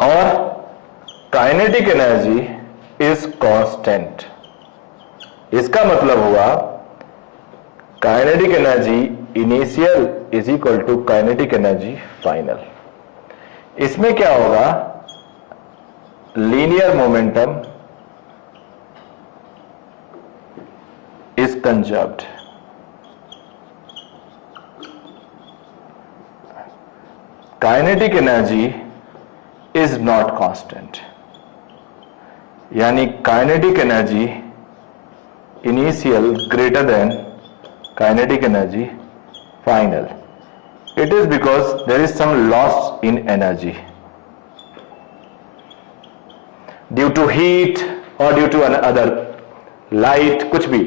और काइनेटिक एनर्जी इज कांस्टेंट। इसका मतलब हुआ kinetic energy initial is equal to kinetic energy final. इसमें क्या होगा, linear momentum is conserved. Kinetic energy is not constant, यानी kinetic energy initial greater than kinetic energy final. It is because there is some loss in energy due to heat और due to other light, कुछ भी।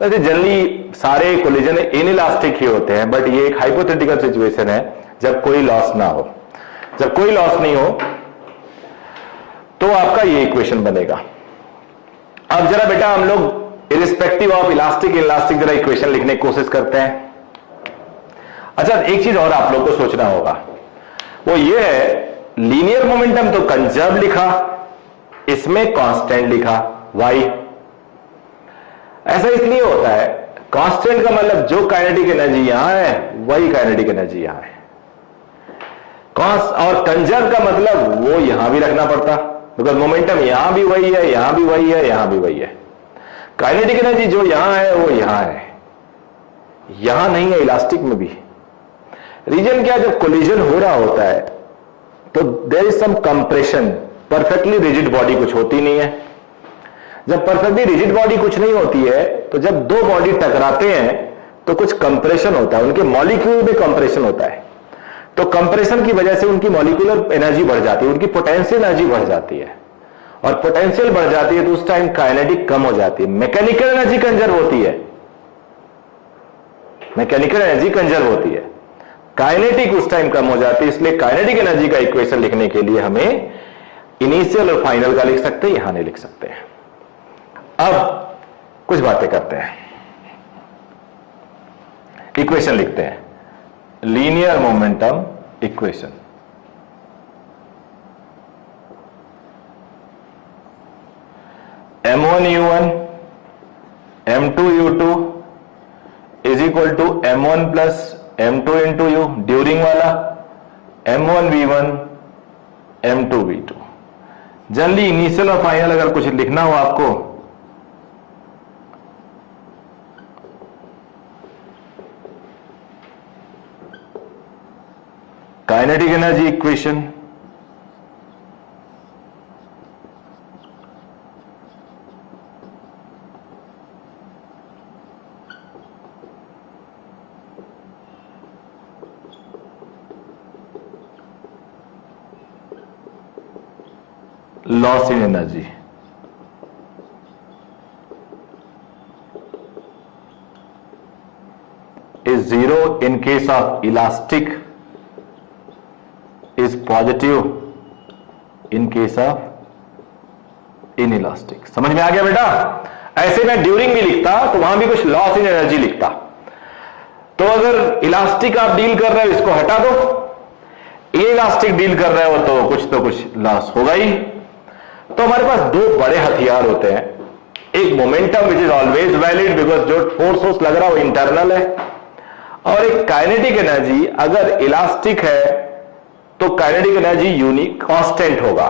वैसे generally सारे collision inelastic ही होते हैं, but ये एक हाइपोथेटिकल सिचुएशन है जब कोई लॉस ना हो। जब कोई लॉस नहीं हो तो आपका ये इक्वेशन बनेगा। अब जरा बेटा हम लोग इरिस्पेक्टिव ऑफ इलास्टिक इलास्टिक जरा इक्वेशन लिखने की कोशिश करते हैं। अच्छा, एक चीज और आप लोग को सोचना होगा, वो ये है, लीनियर मोमेंटम तो कंजर्व लिखा, इसमें कांस्टेंट लिखा y। ऐसा इसलिए होता है, कांस्टेंट का मतलब जो काइनेटिक एनर्जी यहां है वही काइनेटिक एनर्जी यहां है। और कंजर्व का मतलब वो यहां भी रखना पड़ता, बिकॉज मोमेंटम यहां भी वही है, यहां भी वही है, यहां भी वही है। काइनेटिक एनर्जी जो यहां है वो यहां है, यहां नहीं है इलास्टिक में भी। रीजन क्या, जब कोलिजन हो रहा होता है तो there is some compression. Perfectly rigid body कुछ होती नहीं है। जब परफेक्टली रिजिड बॉडी कुछ नहीं होती है तो जब दो बॉडी टकराते हैं तो कुछ कंप्रेशन होता है, उनके मॉलिक्यूल में कंप्रेशन होता है। तो कंप्रेशन की वजह से उनकी मॉलिक्यूलर एनर्जी बढ़ जाती है, उनकी पोटेंशियल एनर्जी बढ़ जाती है, और पोटेंशियल बढ़ जाती है तो उस टाइम काइनेटिक कम हो जाती है, मैकेनिकल एनर्जी कंजर्व होती है। मैकेनिकल एनर्जी कंजर्व होती है, काइनेटिक उस टाइम कम हो जाती है। इसलिए काइनेटिक एनर्जी का इक्वेशन लिखने के लिए हमें इनिशियल और फाइनल का लिख सकते हैं, यहां नहीं लिख सकते हैं। अब कुछ बातें करते हैं, इक्वेशन लिखते हैं। Linear momentum equation, m1u1 m2u2 is equal to m1 plus m2 into u, during वाला m1v1 m2v2। जनरली इनिशियल और फाइनल अगर कुछ लिखना हो आपको, kinetic energy equation loss in energy. is 0 in case of elastic, is positive in case of inelastic. समझ में आ गया बेटा? ऐसे मैं ड्यूरिंग भी लिखता तो वहां भी कुछ लॉस इन एनर्जी लिखता। तो अगर इलास्टिक आप डील कर रहे हो इसको हटा दो, इलास्टिक डील कर रहे हो तो कुछ लॉस होगा ही। तो हमारे पास दो बड़े हथियार होते हैं, एक momentum which is always valid because जो फोर्स लग रहा है वो इंटरनल है, और एक काइनेटिक एनर्जी। अगर इलास्टिक है तो काइनेटिक एनर्जी यूनिक कांस्टेंट होगा।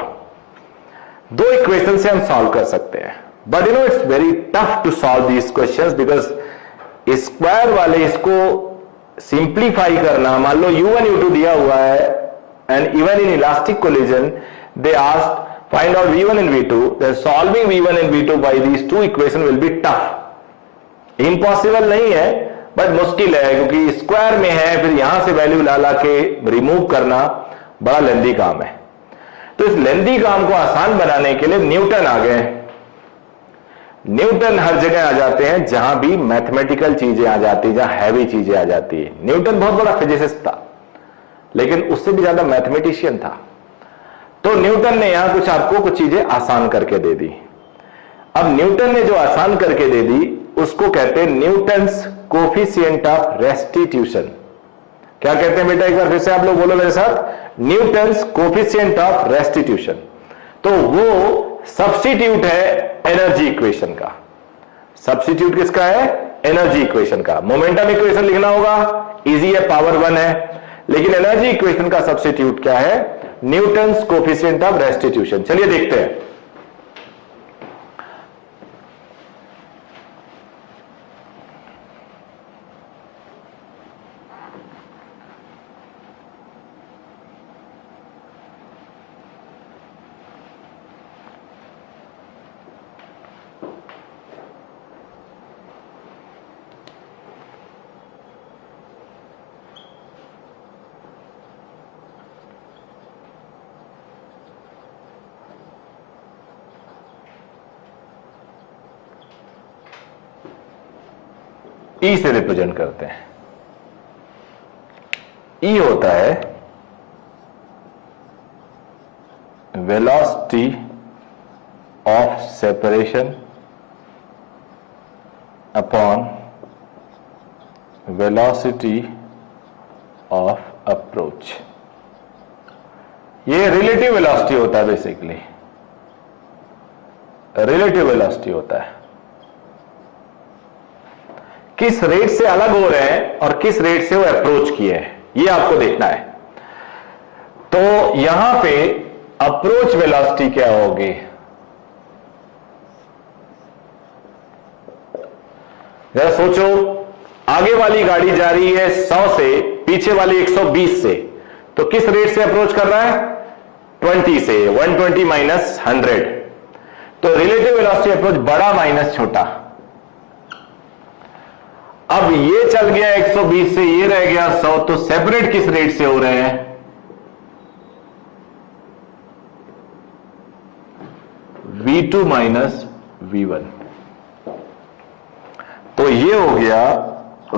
दो इक्वेशन से हम सॉल्व कर सकते हैं, but it's very tough to solve these questions because square वाले इसको सिंप्लीफाई करना, मान लो u1 u2 दिया हुआ है and even in elastic collision they asked find out v1 and v2, then solving v1 and v2 by these two equation will be tough। impossible नहीं है but मुश्किल है, क्योंकि स्क्वायर में है, फिर यहां से वैल्यू ला के रिमूव करना बड़ा लेंदी काम है। तो इस लेंदी काम को आसान बनाने के लिए न्यूटन आ गए। न्यूटन हर जगह आ जाते हैं जहां भी मैथमेटिकल चीजें आ जाती है, जहां हैवी चीजें आ जाती है। न्यूटन बहुत बड़ा फिजिसिस्ट था, लेकिन उससे भी ज्यादा मैथमेटिशियन था। तो न्यूटन ने यहां आपको कुछ चीजें आसान करके दे दी। अब न्यूटन ने जो आसान करके दे दी उसको कहते हैं न्यूटन्स कोफिशिएंट ऑफ रेस्टिट्यूशन। क्या कहते हैं बेटा, एक बार फिर से आप लोग बोलो मेरे साथ, न्यूटन्स कोफिशिएंट ऑफ रेस्टिट्यूशन। तो वो सब्स्टिट्यूट है एनर्जी इक्वेशन का। सब्स्टिट्यूट किसका है? एनर्जी इक्वेशन का। मोमेंटम इक्वेशन लिखना होगा, इजी है, पावर 1 है, लेकिन एनर्जी इक्वेशन का सब्स्टिट्यूट क्या है? Newton's coefficient of restitution. चलिए देखते हैं। ई से रिप्रेजेंट करते हैं। ई होता है velocity of separation upon velocity of approach. ये रिलेटिव वेलोसिटी होता है, बेसिकली रिलेटिव वेलोसिटी होता है। किस रेट से अलग हो रहे हैं और किस रेट से वो अप्रोच किए हैं, ये आपको देखना है। तो यहां पे अप्रोच वेलोसिटी क्या होगी? जरा सोचो, आगे वाली गाड़ी जा रही है 100 से, पीछे वाली 120 से, तो किस रेट से अप्रोच कर रहा है? 20 से। 120 माइनस 100, तो रिलेटिव वेलोसिटी अप्रोच बड़ा माइनस छोटा। अब ये चल गया 120 से, ये रह गया 100, तो सेपरेट किस रेट से हो रहे हैं? v2 minus v1। तो ये हो गया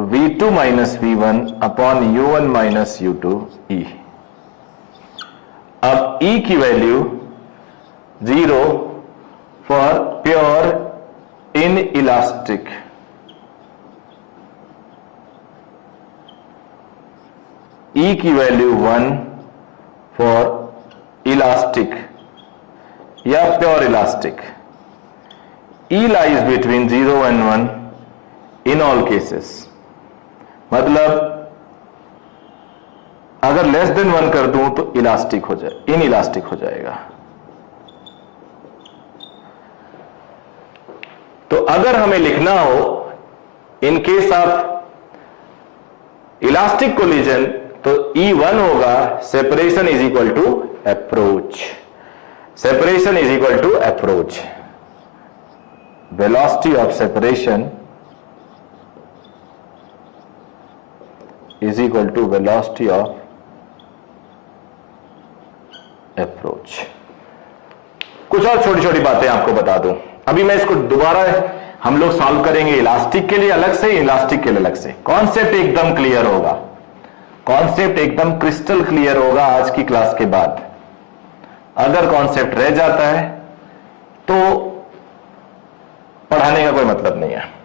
v2 minus v1 upon u1 minus u2 e। अब e की value 0 for pure in elastic, E की वैल्यू 1 फॉर इलास्टिक या pure elastic. E lies between 0 and 1 in all cases. मतलब अगर लेस देन 1 कर दूं तो इलास्टिक हो जाए, इन इलास्टिक हो जाएगा। तो अगर हमें लिखना हो in case of elastic collision, तो E1 होगा separation is equal to approach. Separation is equal to approach. Velocity of separation is equal to velocity of approach. कुछ और छोटी छोटी बातें आपको बता दूं, अभी मैं इसको दोबारा हम लोग सॉल्व करेंगे इलास्टिक के लिए अलग से, इलास्टिक के लिए अलग से। कॉन्सेप्ट एकदम क्लियर होगा, कॉन्सेप्ट एकदम क्रिस्टल क्लियर होगा आज की क्लास के बाद। अगर कॉन्सेप्ट रह जाता है तो पढ़ाने का कोई मतलब नहीं है।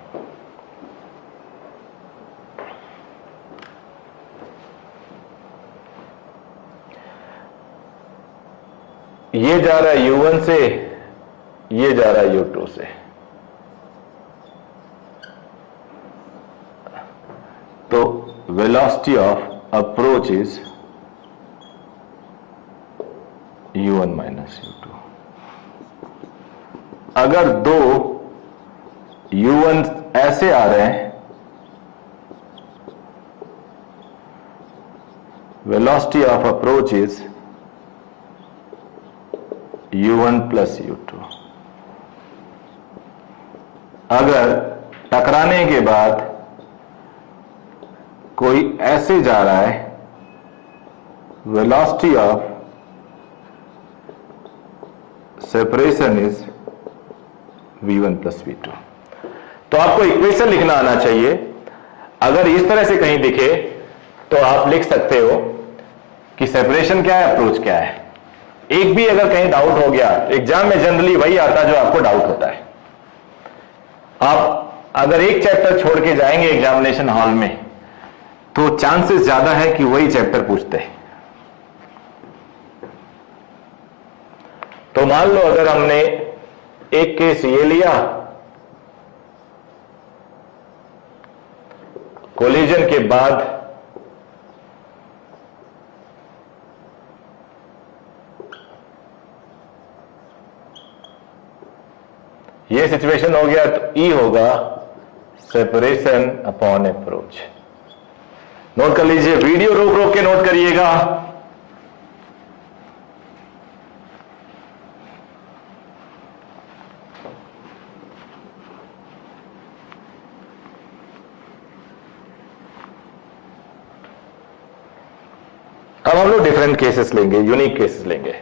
ये जा रहा है U1 से, ये जा रहा है U2 से, तो velocity of approach is U1 minus U2। अगर दो U1 ऐसे आ रहे हैं, velocity of approach is U1 plus U2। अगर टकराने के बाद कोई ऐसे जा रहा है, velocity of separation is V1 plus V2। तो आपको इक्वेशन लिखना आना चाहिए। अगर इस तरह से कहीं दिखे तो आप लिख सकते हो कि सेपरेशन क्या है, अप्रोच क्या है। एक भी अगर कहीं डाउट हो गया, एग्जाम में जनरली वही आता जो आपको डाउट होता है। आप अगर एक चैप्टर छोड़ के जाएंगे एग्जामिनेशन हॉल में तो चांसेस ज्यादा है कि वही चैप्टर पूछते हैं। तो मान लो अगर हमने एक केस ये लिया, कोलिजन के बाद ये सिचुएशन हो गया, तो ई होगा सेपरेशन अपॉन अप्रोच। नोट कर लीजिए, वीडियो रोक रोक के नोट करिएगा। अब हम लोग डिफरेंट केसेस लेंगे, यूनिक केसेस लेंगे।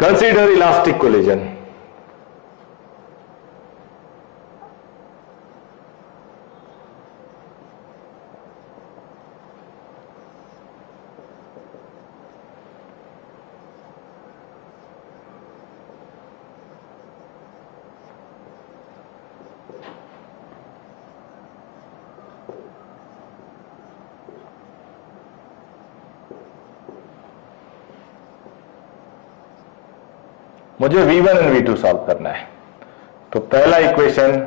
Consider elastic collision. मुझे V1 और V2 सॉल्व करना है। तो पहला equation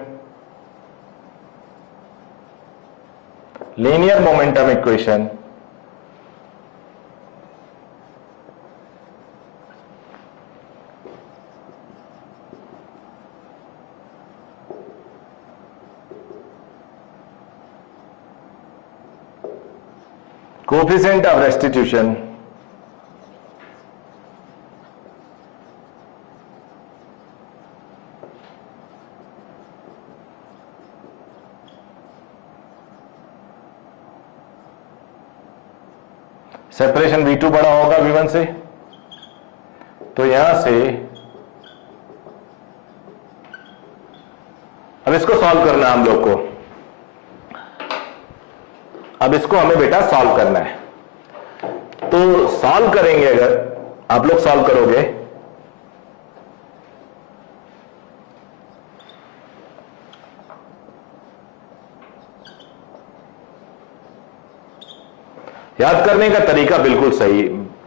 linear momentum equation, coefficient of restitution, separation V2 बड़ा होगा V1 से, तो यहां से अब इसको सॉल्व करना है हम लोग को। अब इसको हमें बेटा सॉल्व करना है। तो सॉल्व करेंगे, अगर आप लोग सॉल्व करोगे याद करने का तरीका बिल्कुल सही,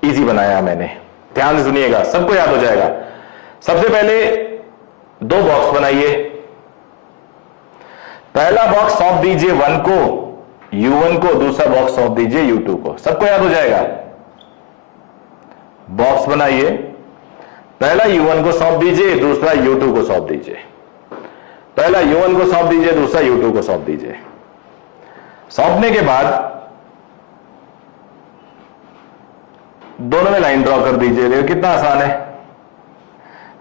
इजी बनाया मैंने, ध्यान से सुनिएगा, सबको याद हो जाएगा। सबसे पहले दो बॉक्स बनाइए। पहला बॉक्स सौंप दीजिए 1 को U1 को, दूसरा बॉक्स सौंप दीजिए U2 को। सबको याद हो जाएगा। बॉक्स बनाइए, पहला U1 को सौंप दीजिए, दूसरा U2 को सौंप दीजिए। पहला U1 को सौंप दीजिए, दूसरा U2 को सौंप दीजिए। सौंपने के बाद दोनों में लाइन ड्रॉ कर दीजिए। देखो कितना आसान है।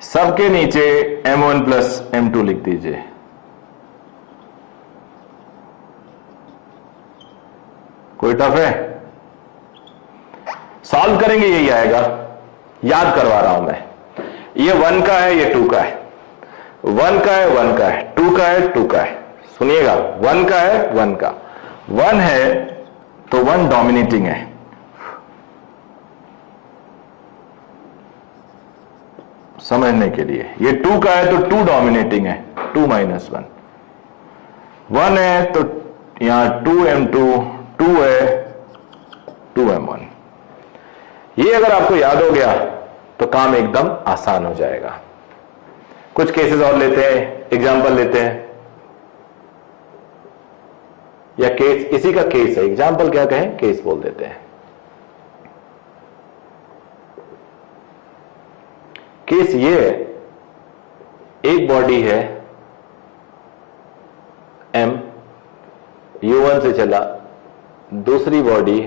सबके नीचे M1 प्लस M2 लिख दीजिए। कोई टफ है? सॉल्व करेंगे यही आएगा, याद करवा रहा हूं मैं। ये 1 का है, ये 2 का है, 1 का है, 1 का है, 2 का है, 2 का है। सुनिएगा, 1 का है, 1 का 1 है तो 1 डोमिनेटिंग है, समझने के लिए। ये 2 का है तो 2 डोमिनेटिंग है, 2 माइनस 1। 1 है तो यहां 2m2, 2 है 2m1। ये अगर आपको याद हो गया तो काम एकदम आसान हो जाएगा। कुछ केसेस और लेते हैं, एग्जांपल लेते हैं, या केस, इसी का केस है, एग्जांपल क्या कहें, केस बोल देते हैं। केस ये है, एक बॉडी है m, u1 से चला, दूसरी बॉडी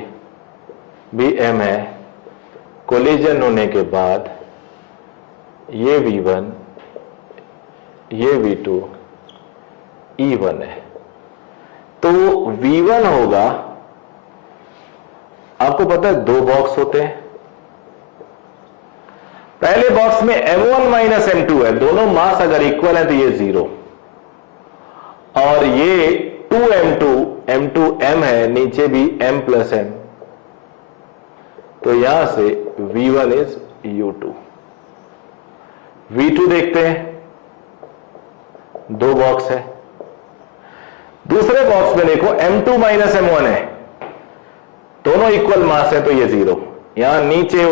भी m है, कोलिजन होने के बाद ये v1, ये v2, e1 है। तो v1 होगा, आपको पता है 2 बॉक्स होते हैं। पहले बॉक्स में m1 माइनस m2 है, दोनों मास अगर इक्वल है तो ये 0, और ये 2m2, m2 m है, नीचे भी m प्लस m, तो यहां से v1 इज u2। v2 देखते हैं, 2 बॉक्स है। दूसरे बॉक्स में देखो m2 माइनस m1 है, दोनों इक्वल मास है तो ये 0, यहां नीचे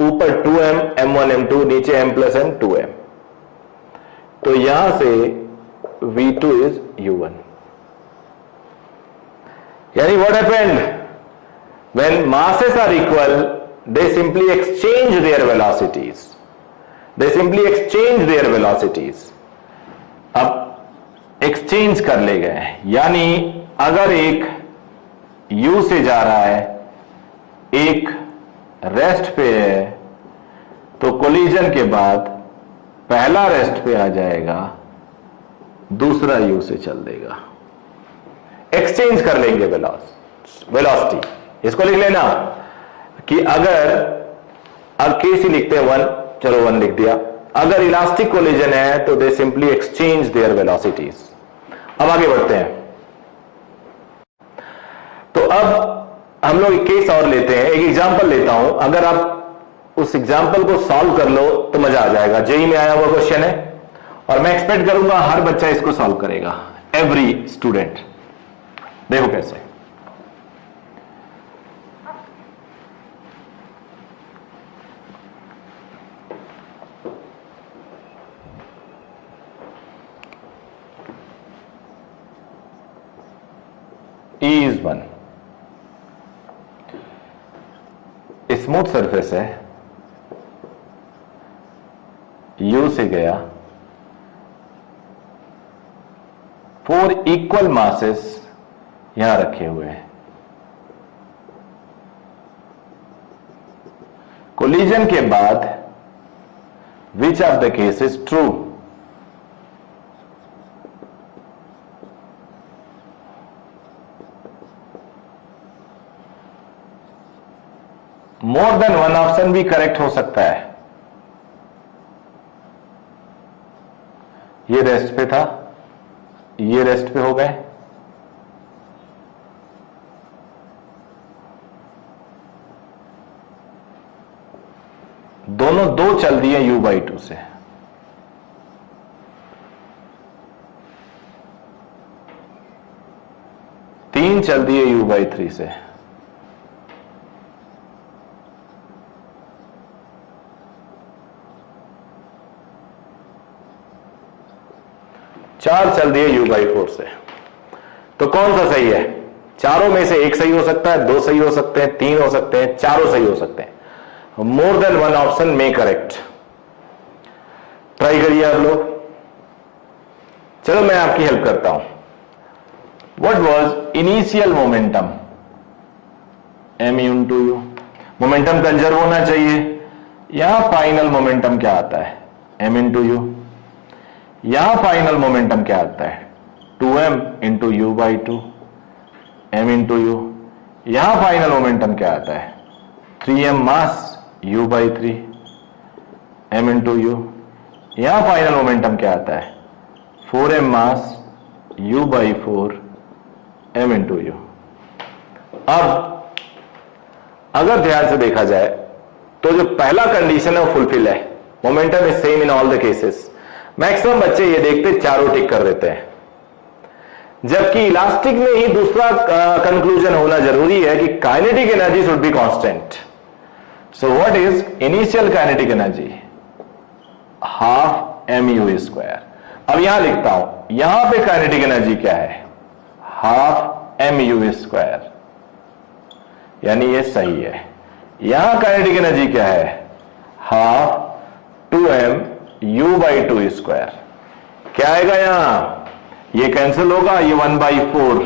ऊपर 2m, m1 m2, नीचे m प्लस m 2m, तो यहां से v2 इज u1। यानी what happened when masses are equal, they simply exchange their velocities, they simply exchange their velocities। अब एक्सचेंज कर ले गए, यानी अगर एक u से जा रहा है, एक रेस्ट पे है, तो कोलिजन के बाद पहला रेस्ट पे आ जाएगा, दूसरा u से चल देगा, एक्सचेंज कर लेंगे वेलोसिटी। इसको लिख लेना कि अगर, अब केस ही लिखते हैं 1, चलो 1 लिख दिया। अगर इलास्टिक कोलिजन है तो दे सिंपली एक्सचेंज देयर वेलोसिटीज। अब आगे बढ़ते हैं। तो अब हम लोग एक केस और लेते हैं, एक एग्जांपल लेता हूं, अगर आप उस एग्जांपल को सॉल्व कर लो तो मजा आ जाएगा। जेई में आया हुआ क्वेश्चन है और मैं एक्सपेक्ट करूंगा हर बच्चा इसको सॉल्व करेगा, एवरी स्टूडेंट। देखो कैसे। E is 1, स्मूथ सरफेस है, U से गया, 4 इक्वल मासेस यहां रखे हुए हैं। कोलिजन के बाद which of the case is true? More than 1 option भी करेक्ट हो सकता है। ये रेस्ट पे था, ये रेस्ट पे हो गए, दोनों 2 चल दिए u/2 से, तीन चल दिए u/3 से, चार चल दिए u/4 से। तो कौन सा सही है? चारों में से एक सही हो सकता है, 2 सही हो सकते हैं, 3 हो सकते हैं, चारों सही हो सकते हैं। मोर देन 1 ऑप्शन में करेक्ट। ट्राई करिए आप लोग। चलो मैं आपकी हेल्प करता हूं। What was initial momentum? m into u। Momentum conserve होना चाहिए। यहां फाइनल मोमेंटम क्या आता है? m into u। यहां फाइनल मोमेंटम क्या आता है? 2m into u/2, m into u। यहां फाइनल मोमेंटम क्या आता है? 3m mass u by 3 m into you. यहां फाइनल मोमेंटम क्या आता है? 4m mass u by 4 m into you. अब अगर ध्यान से देखा जाए तो जो पहला कंडीशन है वो फुलफिल है, momentum is same in all the cases. Maximum बच्चे ये देखते चारों टिक कर देते हैं, जबकि इलास्टिक में ही दूसरा कंक्लूजन होना जरूरी है कि kinetic energy should be constant. So what is initial kinetic energy? Half mu square. अब यहां लिखता हूं, यहां पे काइनेटिक एनर्जी क्या है? हाफ mu स्क्वायर, यानी ये सही है। यहां काइनेटिक एनर्जी क्या है? Half 2m u by 2 square. क्या आएगा यहां? ये कैंसिल होगा, ये 1/4,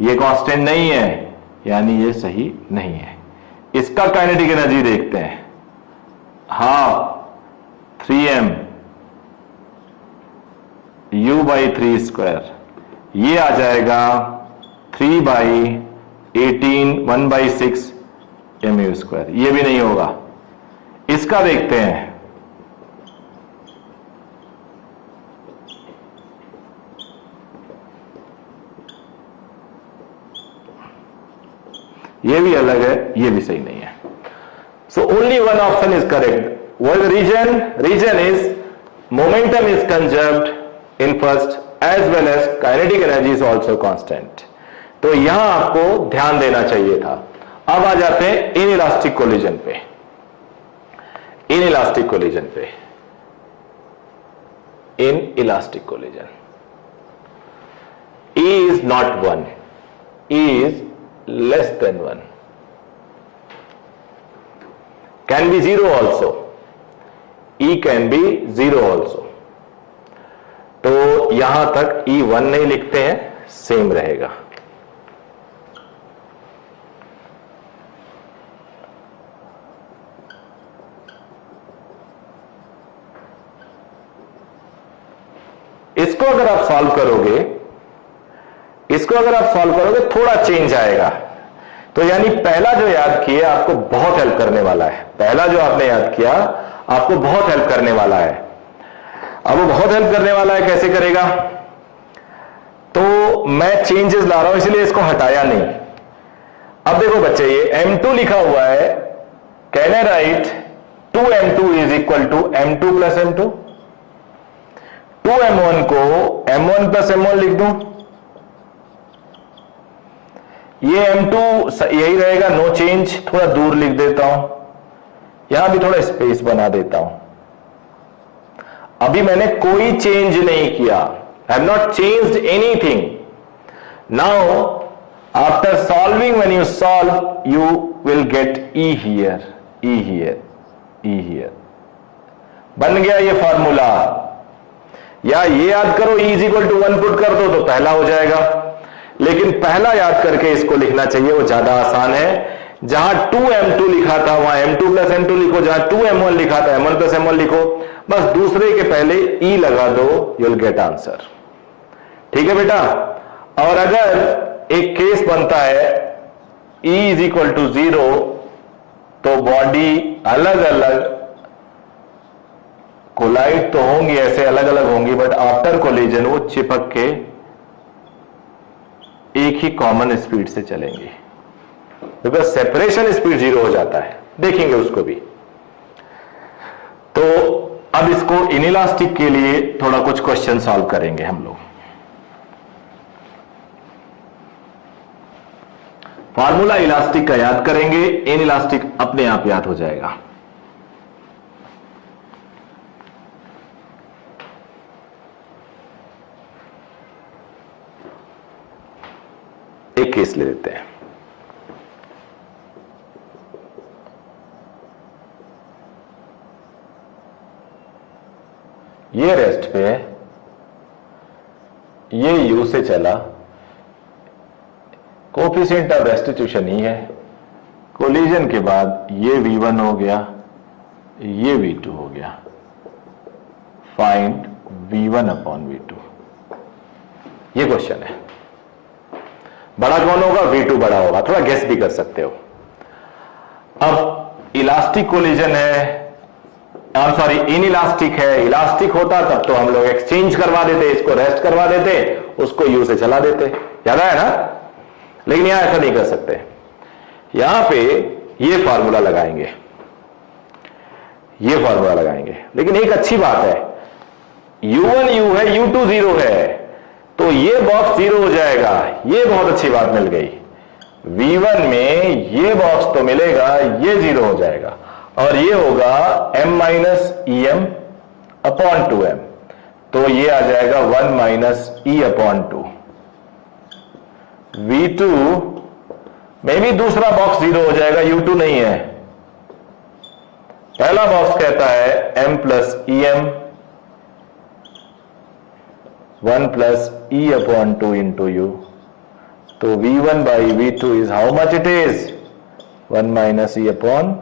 ये कांस्टेंट नहीं है, यानी ये सही नहीं है। इसका काइनेटिक एनर्जी देखते हैं, half 3m u by 3 square, ये आ जाएगा 3/18 1/6 mu स्क्वायर। ये भी नहीं होगा। इसका देखते हैं, ये भी अलग है, ये भी सही नहीं है। So only one option is correct. What is reason? Reason is momentum is conserved in first as well as kinetic energy is also constant. तो यहां आपको ध्यान देना चाहिए था। अब आ जाते हैं इनइलास्टिक कोलिजन पे। इनइलास्टिक कोलिजन पे, inelastic collision, E is not 1, E is less than 1, can be 0 also, E can be 0 also। तो यहां तक E 1 नहीं लिखते हैं, सेम रहेगा। इसको अगर आप सॉल्व करोगे, इसको अगर आप सॉल्व करोगे थोड़ा चेंज आएगा। तो यानी पहला जो याद किया आपको बहुत हेल्प करने वाला है। पहला जो आपने याद किया आपको बहुत हेल्प करने वाला है। अब वो बहुत हेल्प करने वाला है, कैसे करेगा? तो मैं चेंजेस ला रहा हूं, इसलिए इसको हटाया नहीं। अब देखो बच्चे, ये m2 लिखा हुआ है, can I write 2m2 is equal to m2 plus m2? 2m1 को m1 प्लस m1 लिख दूं, ये m2 यही रहेगा, नो चेंज। थोड़ा दूर लिख देता हूं, यहां भी थोड़ा स्पेस बना देता हूं। अभी मैंने कोई चेंज नहीं किया, I have not changed anything. Now after solving, when you solve you will get E here, E here, E here. बन गया ये फॉर्मूला। या ये याद करो, E is equal to 1 put कर दो तो पहला हो जाएगा। लेकिन पहला याद करके इसको लिखना चाहिए, वो ज्यादा आसान है। जहां 2m2 लिखा था वहां m2 प्लस m2 लिखो, जहां 2m1 लिखा था m1 प्लस m1 लिखो। बस दूसरे के पहले E लगा दो, यू विल गेट आंसर। ठीक है बेटा? और अगर एक केस बनता है E इज इक्वल टू 0, तो बॉडी अलग अलग कोलाइड तो होंगी, ऐसे अलग अलग होंगी, बट आफ्टर कोलिजन वो चिपक के एक ही कॉमन स्पीड से चलेंगी, बिकॉज सेपरेशन स्पीड 0 हो जाता है। देखेंगे उसको भी। तो अब इसको इनइलास्टिक के लिए थोड़ा कुछ क्वेश्चन सॉल्व करेंगे हम लोग। फार्मूला इलास्टिक का याद करेंगे, इनइलास्टिक अपने आप याद हो जाएगा। एक केस ले लेते हैं। ये रेस्ट पे है, ये U से चला, कोफिशिएंट ऑफ रेस्टिट्यूशन ही है। कोलिजन के बाद ये V1 हो गया, ये V2 हो गया। फाइंड V1 अपॉन V2, ये क्वेश्चन है। बड़ा कौन होगा? V2 बड़ा होगा। थोड़ा गेस भी कर सकते हो। अब इलास्टिक कोलिजन है, सॉरी इन इलास्टिक है, इलास्टिक होता तब तो हम लोग एक्सचेंज करवा देते, इसको रेस्ट करवा देते, उसको यू से चला देते, याद है ना। लेकिन यहां ऐसा नहीं कर सकते, यहां पे ये फार्मूला लगाएंगे, ये फार्मूला लगाएंगे। लेकिन एक अच्छी बात है, u1 u है, u2 0 है, तो ये बॉक्स 0 हो जाएगा, ये बहुत अच्छी बात मिल गई। v1 में ये बॉक्स तो मिलेगा, ये 0 हो जाएगा, और ये होगा m minus e m upon 2m, तो ये आ जाएगा 1 माइनस ई अपॉन 2। v2 में भी दूसरा बॉक्स 0 हो जाएगा, u2 नहीं है। पहला बॉक्स कहता है m plus E M 1 plus E upon 2 into U, तो v1 by v2 is how much it is 1 minus E upon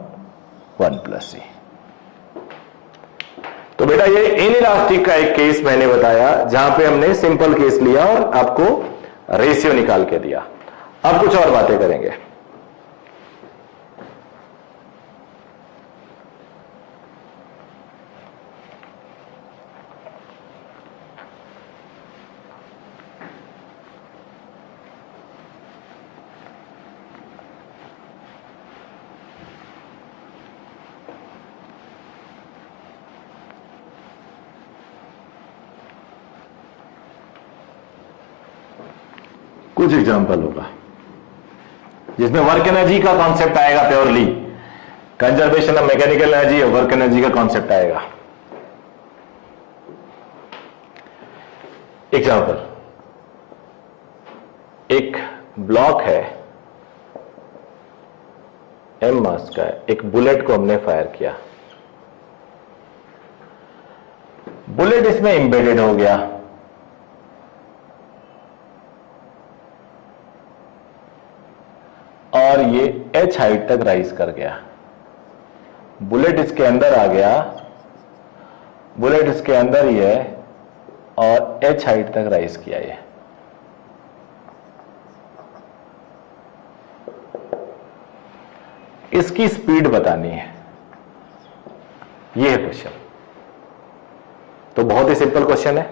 1 plus E. तो बेटा ये इन इलास्टिक का एक केस मैंने बताया जहां पे हमने सिंपल केस लिया और आपको रेशियो निकाल के दिया। अब कुछ और बातें करेंगे। कुछ एग्जांपल होगा जिसमें वर्क एनर्जी का कॉन्सेप्ट आएगा, purely conservation of mechanical energy और वर्क एनर्जी का कॉन्सेप्ट आएगा। एग्जांपल, एक ब्लॉक है m मास का, एक बुलेट को हमने फायर किया, बुलेट इसमें एम्बेडेड हो गया, और ये h हाइट तक राइज कर गया। बुलेट इसके अंदर आ गया, बुलेट इसके अंदर ही है और h हाइट तक राइज किया। ये इसकी स्पीड बतानी है, ये है क्वेश्चन। तो बहुत ही सिंपल क्वेश्चन है।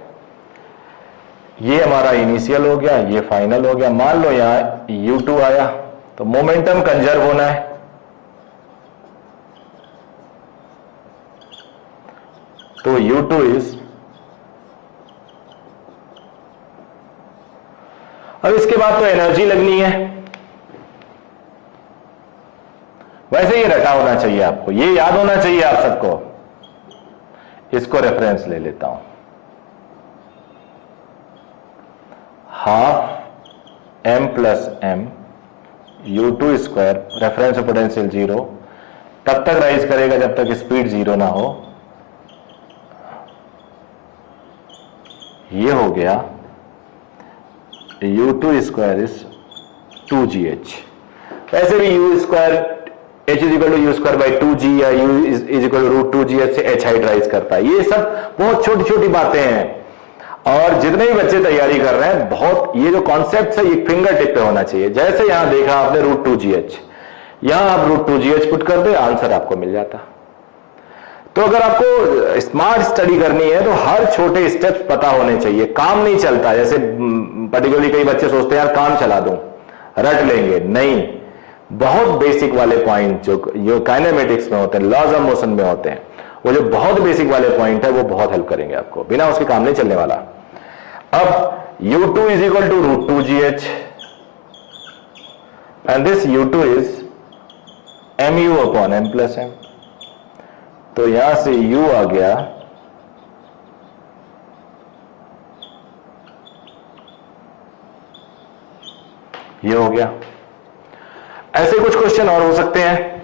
ये हमारा इनिशियल हो गया, ये फाइनल हो गया। मान लो यहां u2 आया, तो मोमेंटम कंजर्व होना है, तो u2 इज, अब इसके बाद तो एनर्जी लगनी है। वैसे ये रटा होना चाहिए आपको, ये याद होना चाहिए आप सबको। इसको रेफरेंस ले लेता हूं, half m plus m u2 square, reference potential 0, तब तक राइज करेगा जब तक स्पीड 0 ना हो। ये हो गया u2 स्क्वायर इज 2gh। वैसे भी u square h is equal to u square by 2g या u is equal to √2gh से h हाइट राइज करता है। ये सब बहुत छोटी छोटी बातें हैं, और जितने भी बच्चे तैयारी कर रहे हैं, बहुत ये जो कॉन्सेप्ट है ये फिंगर टिप पे होना चाहिए। जैसे यहां देखा आपने √2gh, यहां आप √2gh पुट कर दे, आंसर आपको मिल जाता। तो अगर आपको स्मार्ट स्टडी करनी है तो हर छोटे स्टेप्स पता होने चाहिए। काम नहीं चलता, जैसे पर्टिकुलरली कई बच्चे सोचते हैं यार काम चला दूं, रट लेंगे, नहीं। बहुत बेसिक वाले पॉइंट जो काइनेमेटिक्स में होते हैं, लॉज ऑफ मोशन में होते हैं, वो जो बहुत बेसिक वाले पॉइंट है वो बहुत हेल्प करेंगे आपको, बिना उसके काम नहीं चलने वाला। अब u2 is equal to √2gh and this u2 is mu upon m plus m। तो यहां से u आ गया ये हो गया। ऐसे कुछ क्वेश्चन और हो सकते हैं।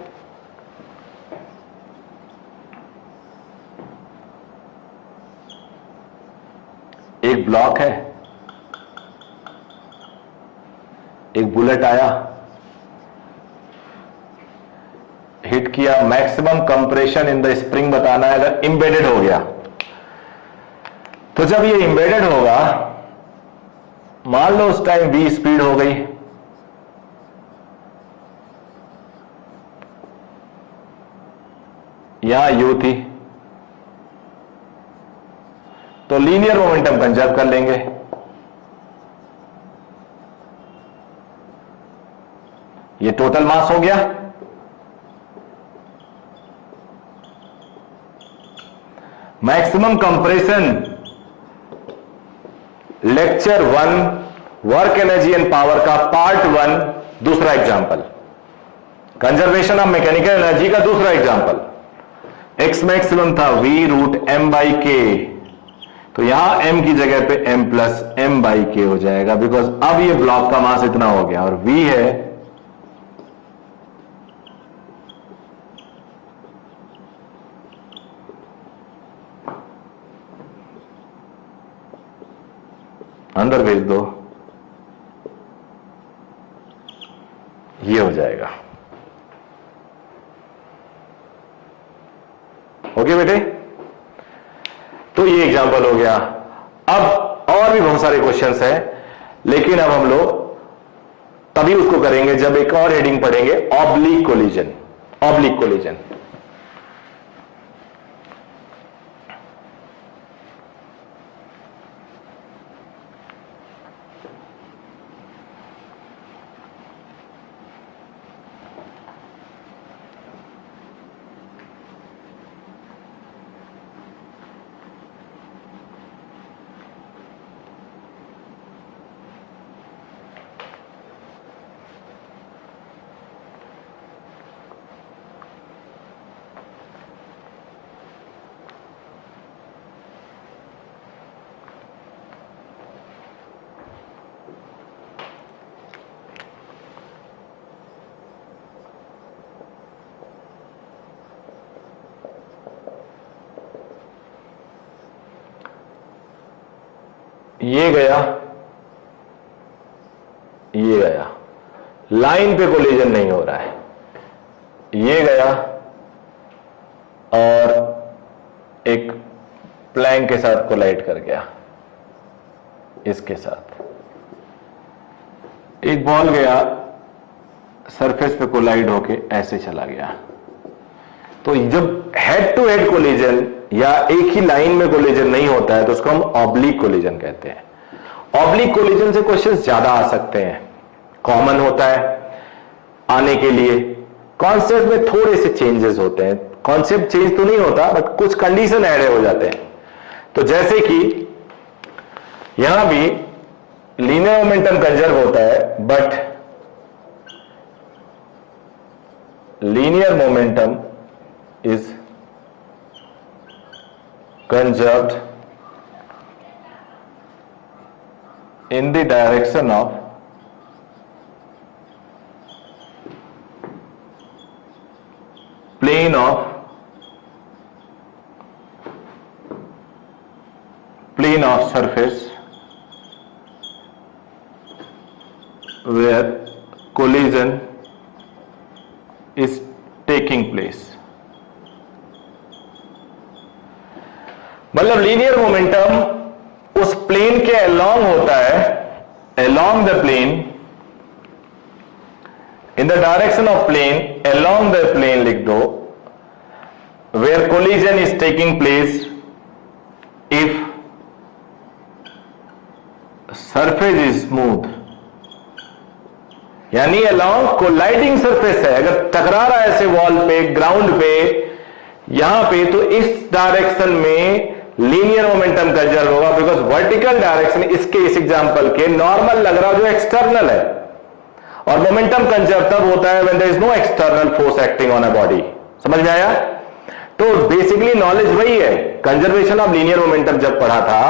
एक ब्लॉक है, एक बुलेट आया, हिट किया, maximum compression in the spring बताना है। अगर इंबेडेड हो गया तो जब ये इंबेडेड होगा, मान लो उस टाइम v स्पीड हो गई, यहां u थी, तो लीनियर मोमेंटम कंजर्व कर लेंगे। ये टोटल मास हो गया। Maximum compression lecture 1 work energy and power का पार्ट 1 दूसरा example, conservation of mechanical energy का दूसरा एग्जांपल। एक्स मैक्सिमम था v√m/k, तो यहां m की जगह पे m+m/k हो जाएगा, बिकॉज अब ये ब्लॉक का मास इतना हो गया और v है अंदर भेज दो, ये हो जाएगा। ओके बेटे, तो ये एग्जांपल हो गया। अब और भी बहुत सारे क्वेश्चंस हैं, लेकिन अब हम लोग तभी उसको करेंगे जब एक और हेडिंग पढ़ेंगे, ऑब्लिक कोलिजन। ऑब्लिक कोलिजन ये गया, ये गया, लाइन पे कोलिजन नहीं हो रहा है, ये गया और एक प्लैंक के साथ कोलाइड कर गया, इसके साथ एक बॉल गया सरफेस पे कोलाइड होके ऐसे चला गया। तो जब हेड टू हेड कोलिजन या एक ही लाइन में कोलिजन नहीं होता है तो उसको हम ऑब्लिक कोलिजन कहते हैं। ऑब्लिक कोलिजन से क्वेश्चंस ज्यादा आ सकते हैं, कॉमन होता है आने के लिए, कॉन्सेप्ट में थोड़े से चेंजेस होते हैं, कॉन्सेप्ट चेंज तो नहीं होता बट कुछ कंडीशन ऐड हो जाते हैं। तो जैसे कि यहां भी लीनियर मोमेंटम कंजर्व होता है, but linear momentum is conserved in the direction of plane of surface where collision is taking place। मतलब लीनियर मोमेंटम उस प्लेन के अलोंग होता है, along the plane, in the direction of plane, along the plane लिख दो, where collision is taking place if surface is smooth, यानी along colliding surface है, अगर टकरा रहा है ऐसे वॉल पे, ग्राउंड पे, यहां पे, तो इस डायरेक्शन में लीनियर मोमेंटम कंजर्व होगा, बिकॉज वर्टिकल डायरेक्शन इसके इस एग्जांपल के नॉर्मल लग रहा जो एक्सटर्नल है, और मोमेंटम कंजर्व तब होता है when there is no external force acting on a body. समझ में आया? तो बेसिकली नॉलेज वही है, कंजर्वेशन ऑफ लीनियर मोमेंटम जब पढ़ा था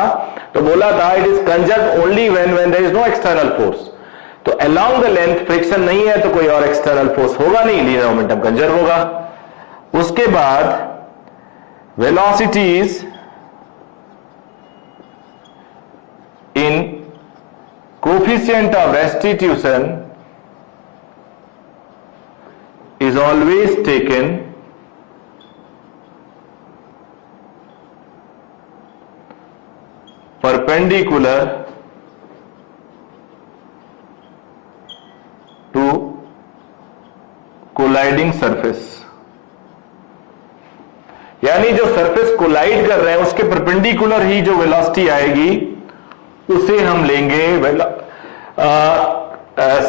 तो बोला था it is conserve only when there is no external force. तो अलोंग द लेंथ फ्रिक्शन नहीं है तो कोई और एक्सटर्नल फोर्स होगा नहीं, लीनियर मोमेंटम कंजर्व होगा। उसके बाद velocities in coefficient of restitution is always taken perpendicular to colliding surface। यानी जो सरफेस कोलाइड कर रहे हैं उसके परपेंडिकुलर ही जो वेलोसिटी आएगी उसे हम लेंगे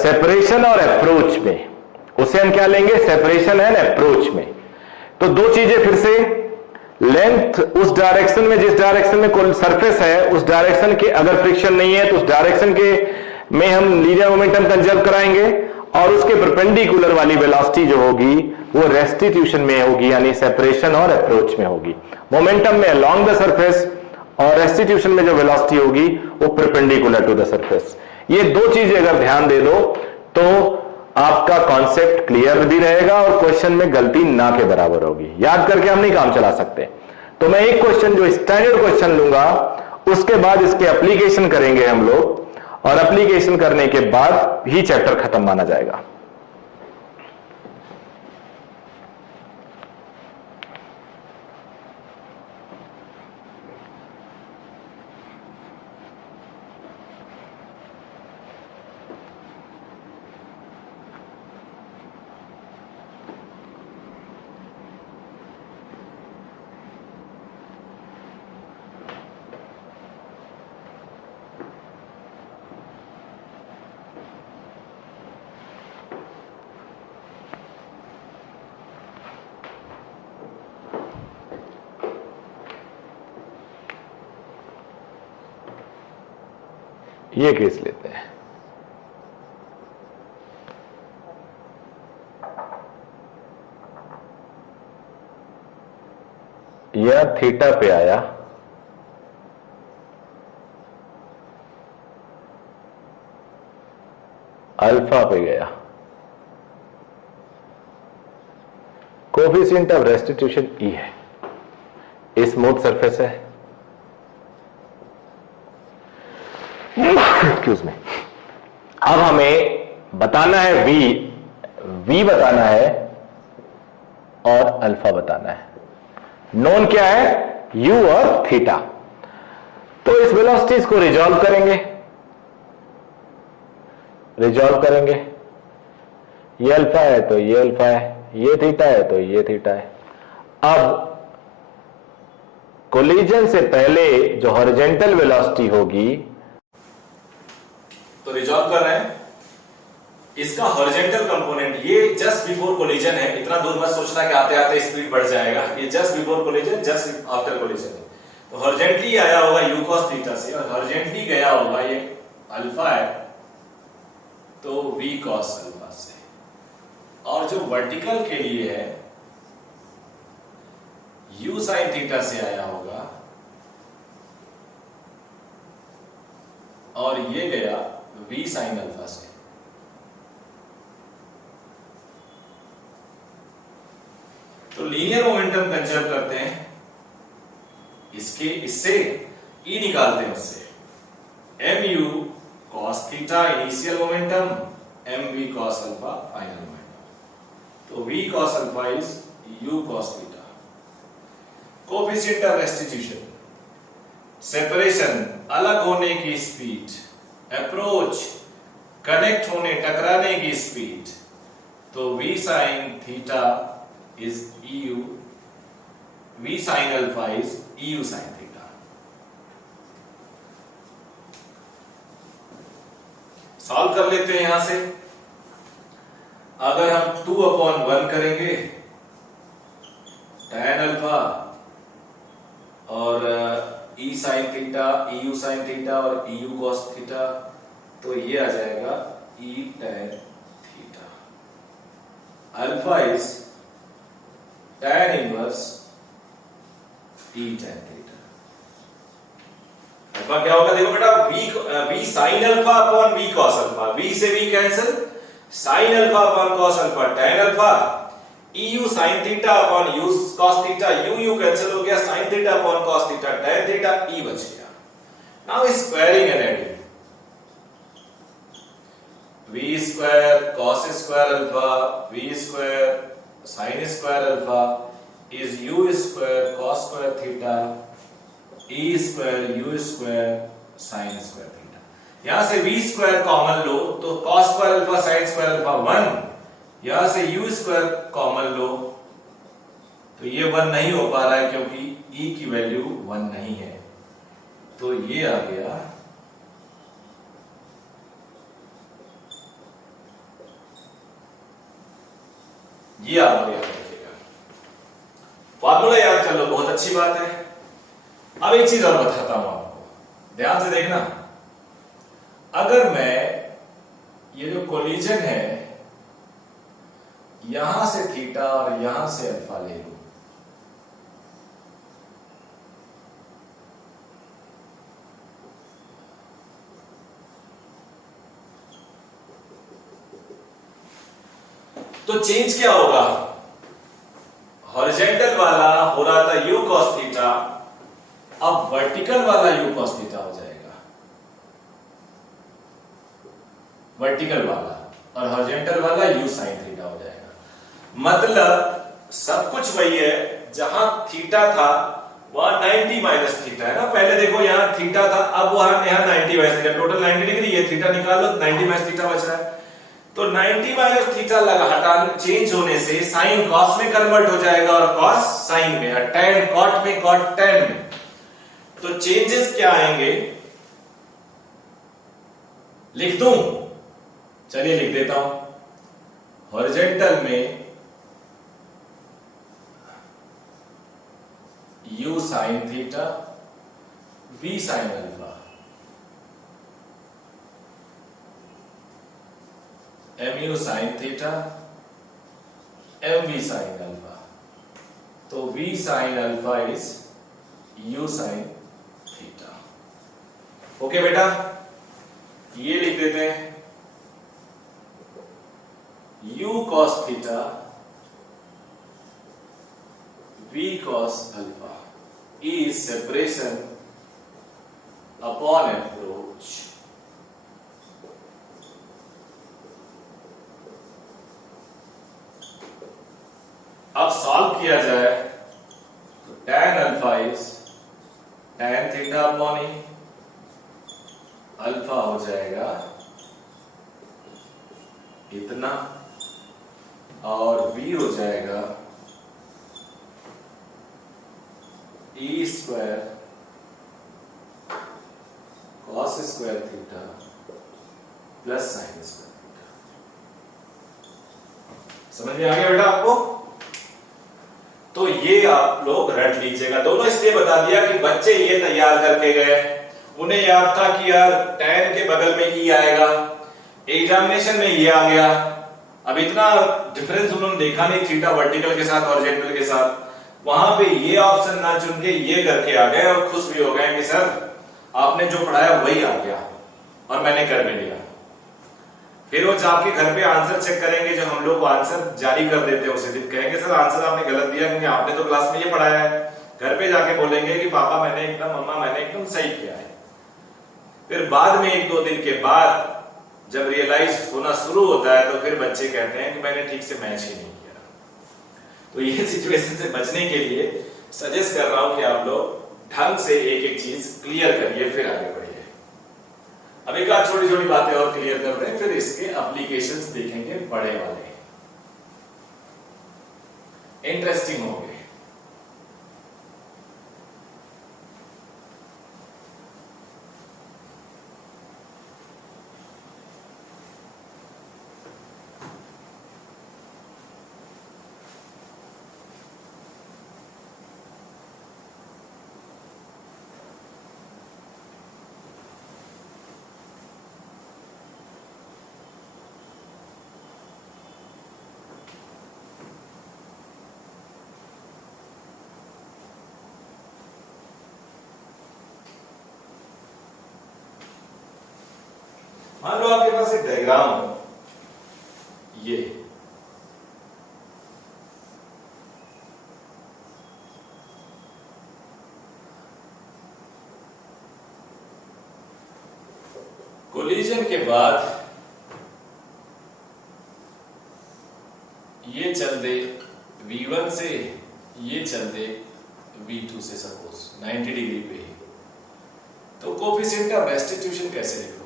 सेपरेशन और अप्रोच में। उसे हम क्या लेंगे? सेपरेशन एंड अप्रोच में। तो दो चीजें फिर से, लेंथ उस डायरेक्शन में, जिस डायरेक्शन में कोई सरफेस है उस डायरेक्शन के अगर फ्रिक्शन नहीं है तो उस डायरेक्शन के में हम लीनियर मोमेंटम कंजर्व कराएंगे, और उसके परपेंडिकुलर वाली वेलोसिटी जो होगी वो रेस्टिट्यूशन में होगी, यानी सेपरेशन और अप्रोच में होगी। मोमेंटम में अलोंग द सरफेस और रेस्टिट्यूशन में जो वेलोसिटी होगी वो परपेंडिकुलर टू द सरफेस। ये दो चीजें अगर ध्यान दे दो तो आपका कॉन्सेप्ट क्लियर भी रहेगा और क्वेश्चन में गलती ना के बराबर होगी। याद करके हम नहीं काम चला सकते। तो मैं एक क्वेश्चन जो स्टैंडर्ड क्वेश्चन लूंगा, उसके बाद इसके एप्लीकेशन करेंगे हम लोग, और एप्लीकेशन करने के बाद ही चैप्टर खत्म माना जाएगा। ये केस लेते हैं। यह थीटा पे आया, अल्फा पे गया, कोफिशिएंट ऑफ रेस्टिट्यूशन ई है, स्मूथ सरफेस है, एक्सक्यूज मी। अब हमें बताना है वी बताना है और अल्फा बताना है। नोन क्या है? u और थीटा। तो इस वेलोसिटीज को रिजॉल्व करेंगे, ये अल्फा है तो ये अल्फा है, ये थीटा है तो ये थीटा है। अब कोलिजन से पहले जो हॉरिजॉन्टल वेलोसिटी होगी, तो रिजॉल्व कर रहे हैं इसका हॉरिजॉन्टल कंपोनेंट, ये जस्ट बिफोर कोलिजन है। इतना दूर मत सोचना कि आते आते स्पीड बढ़ जाएगा, ये just before collision, just after collision. तो हॉरिजॉन्टली आया होगा u cos थीटा से, और हॉरिजॉन्टली गया होगा, ये अल्फा है तो v cos अल्फा से, और जो वर्टिकल के लिए है u sin थीटा से आया होगा, और ये गया v sin अल्फा से। तो लीनियर मोमेंटम कंजर्व करते हैं, इससे E निकालते हैं, उससे mu cos theta initial momentum, mv cos alpha final momentum. तो v cos alpha is u cos theta. Coefficient of restitution, separation अलग होने की स्पीड, अप्रोच कनेक्ट होने टकराने की स्पीड, तो v sin theta is eu, v sin alpha is eu sin theta. Solve कर लेते हैं यहां से। अगर हम 2/1 करेंगे tan अल्फा और e sin theta, eu sin theta और eu cos थीटा, तो ये आ जाएगा e tan theta. Alpha is tan inverse e tan theta. Alpha क्या होगा? देखो बेटा, v sin alpha upon v cos alpha, v से v cancel, sin alpha upon cos alpha tan alpha, eu sin theta upon u cos theta, u cancel हो गया, sin theta upon cos theta tan theta, e बच गया। Now squaring and adding, v square cos square alpha, v square sin square alpha is u square cos square theta, e square u square sin square theta. यहां से v square common लो तो cos square alpha sin square alpha 1, यहां से u square common लो तो तो ये 1 नहीं हो पा रहा है क्योंकि E की वैल्यू 1 नहीं है। तो ये आ गया ये आ गया फार्मूला याद कर लो, बहुत अच्छी बात है। अब एक चीज और बताता हूं आपको, ध्यान से देखना। अगर मैं ये जो कोलिजन है यहां से थीटा और यहां से अल्फा ले लूं, तो चेंज क्या होगा? हॉरिजॉन्टल वाला हो रहा था u cos थीटा, अब वर्टिकल वाला u cos थीटा हो जाएगा, वर्टिकल वाला, और हॉरिजॉन्टल वाला u sin थीटा हो जाएगा। मतलब सब कुछ वही है, जहां थीटा था वहां 90 माइनस थीटा है ना। पहले देखो यहां थीटा था, अब वहां यहां 90 माइनस थीटा, टोटल 90 डिग्री है, थीटा निकाल लो, 90 माइनस थीटा बच रहा है। तो 90 माइनस थीटा लगा हटा चेंज होने से साइन कॉस में कन्वर्ट हो जाएगा और कॉस साइन में, और टैन कॉट में, कॉट टैन में। तो चेंजेस क्या आएंगे लिख दूं? चलिए लिख देता हूं। हॉरिजॉन्टल में u sin theta v sin alpha, mu sin theta mv sin alpha. तो v sin alpha is u sin theta. Okay बेटा, ये लिख देते हैं u cos theta v cos alpha is separation upon approach अब solve किया जाए तो tan alpha is tan theta upon e, alpha हो जाएगा इतना, और v हो जाएगा e square cos square theta plus sign square theta. समझ में आ गया बेटा आपको? तो ये आप लोग रट लीजिएगा। दोनों इसलिए बता दिया कि बच्चे ये तैयार करके गए, उन्हें याद था कि यार tan के बगल में e आएगा, एग्जामिनेशन में ये आ गया। अब इतना डिफरेंस उन्होंने देखा नहीं थीटा वर्टिकल के साथ हॉरिजॉन्टल के साथ, वहां पे ये ऑप्शन ना चुन के ये करके आ गए और खुश भी हो गए कि सर आपने जो पढ़ाया वही आ गया और मैंने कर भी लिया। फिर वो जाके घर पे आंसर चेक करेंगे, जो हम लोग को आंसर जारी कर देते हैं उसे दिन कहेंगे सर आंसर आपने गलत दिया क्योंकि आपने तो क्लास में ये पढ़ाया है। घर पे जाके बोलेंगे कि पापा मैंने एकदम, मम्मा मैंने एकदम सही किया है। फिर बाद में 1-2 दिन के बाद जब रियलाइज होना शुरू होता है तो फिर बच्चे कहते हैं कि मैंने ठीक से मैच ही नहीं किया। तो ये सिचुएशन से बचने के लिए सजेस्ट कर रहा हूं कि आप लोग ढंग से एक एक चीज क्लियर करिए फिर आगे बढ़िए। अब एक आध छोटी छोटी बातें और क्लियर कर रहे हैं, फिर इसके एप्लीकेशंस देखेंगे बड़े वाले, इंटरेस्टिंग होंगे। मान लो आपके पास एक डायग्राम हो, ये कोलिजन के बाद ये चल दे V1 से, ये चल दे V2 से, सपोज 90 डिग्री पे ही, तो कोफिशिएंट ऑफ रेस्टिट्यूशन कैसे लिखोगे?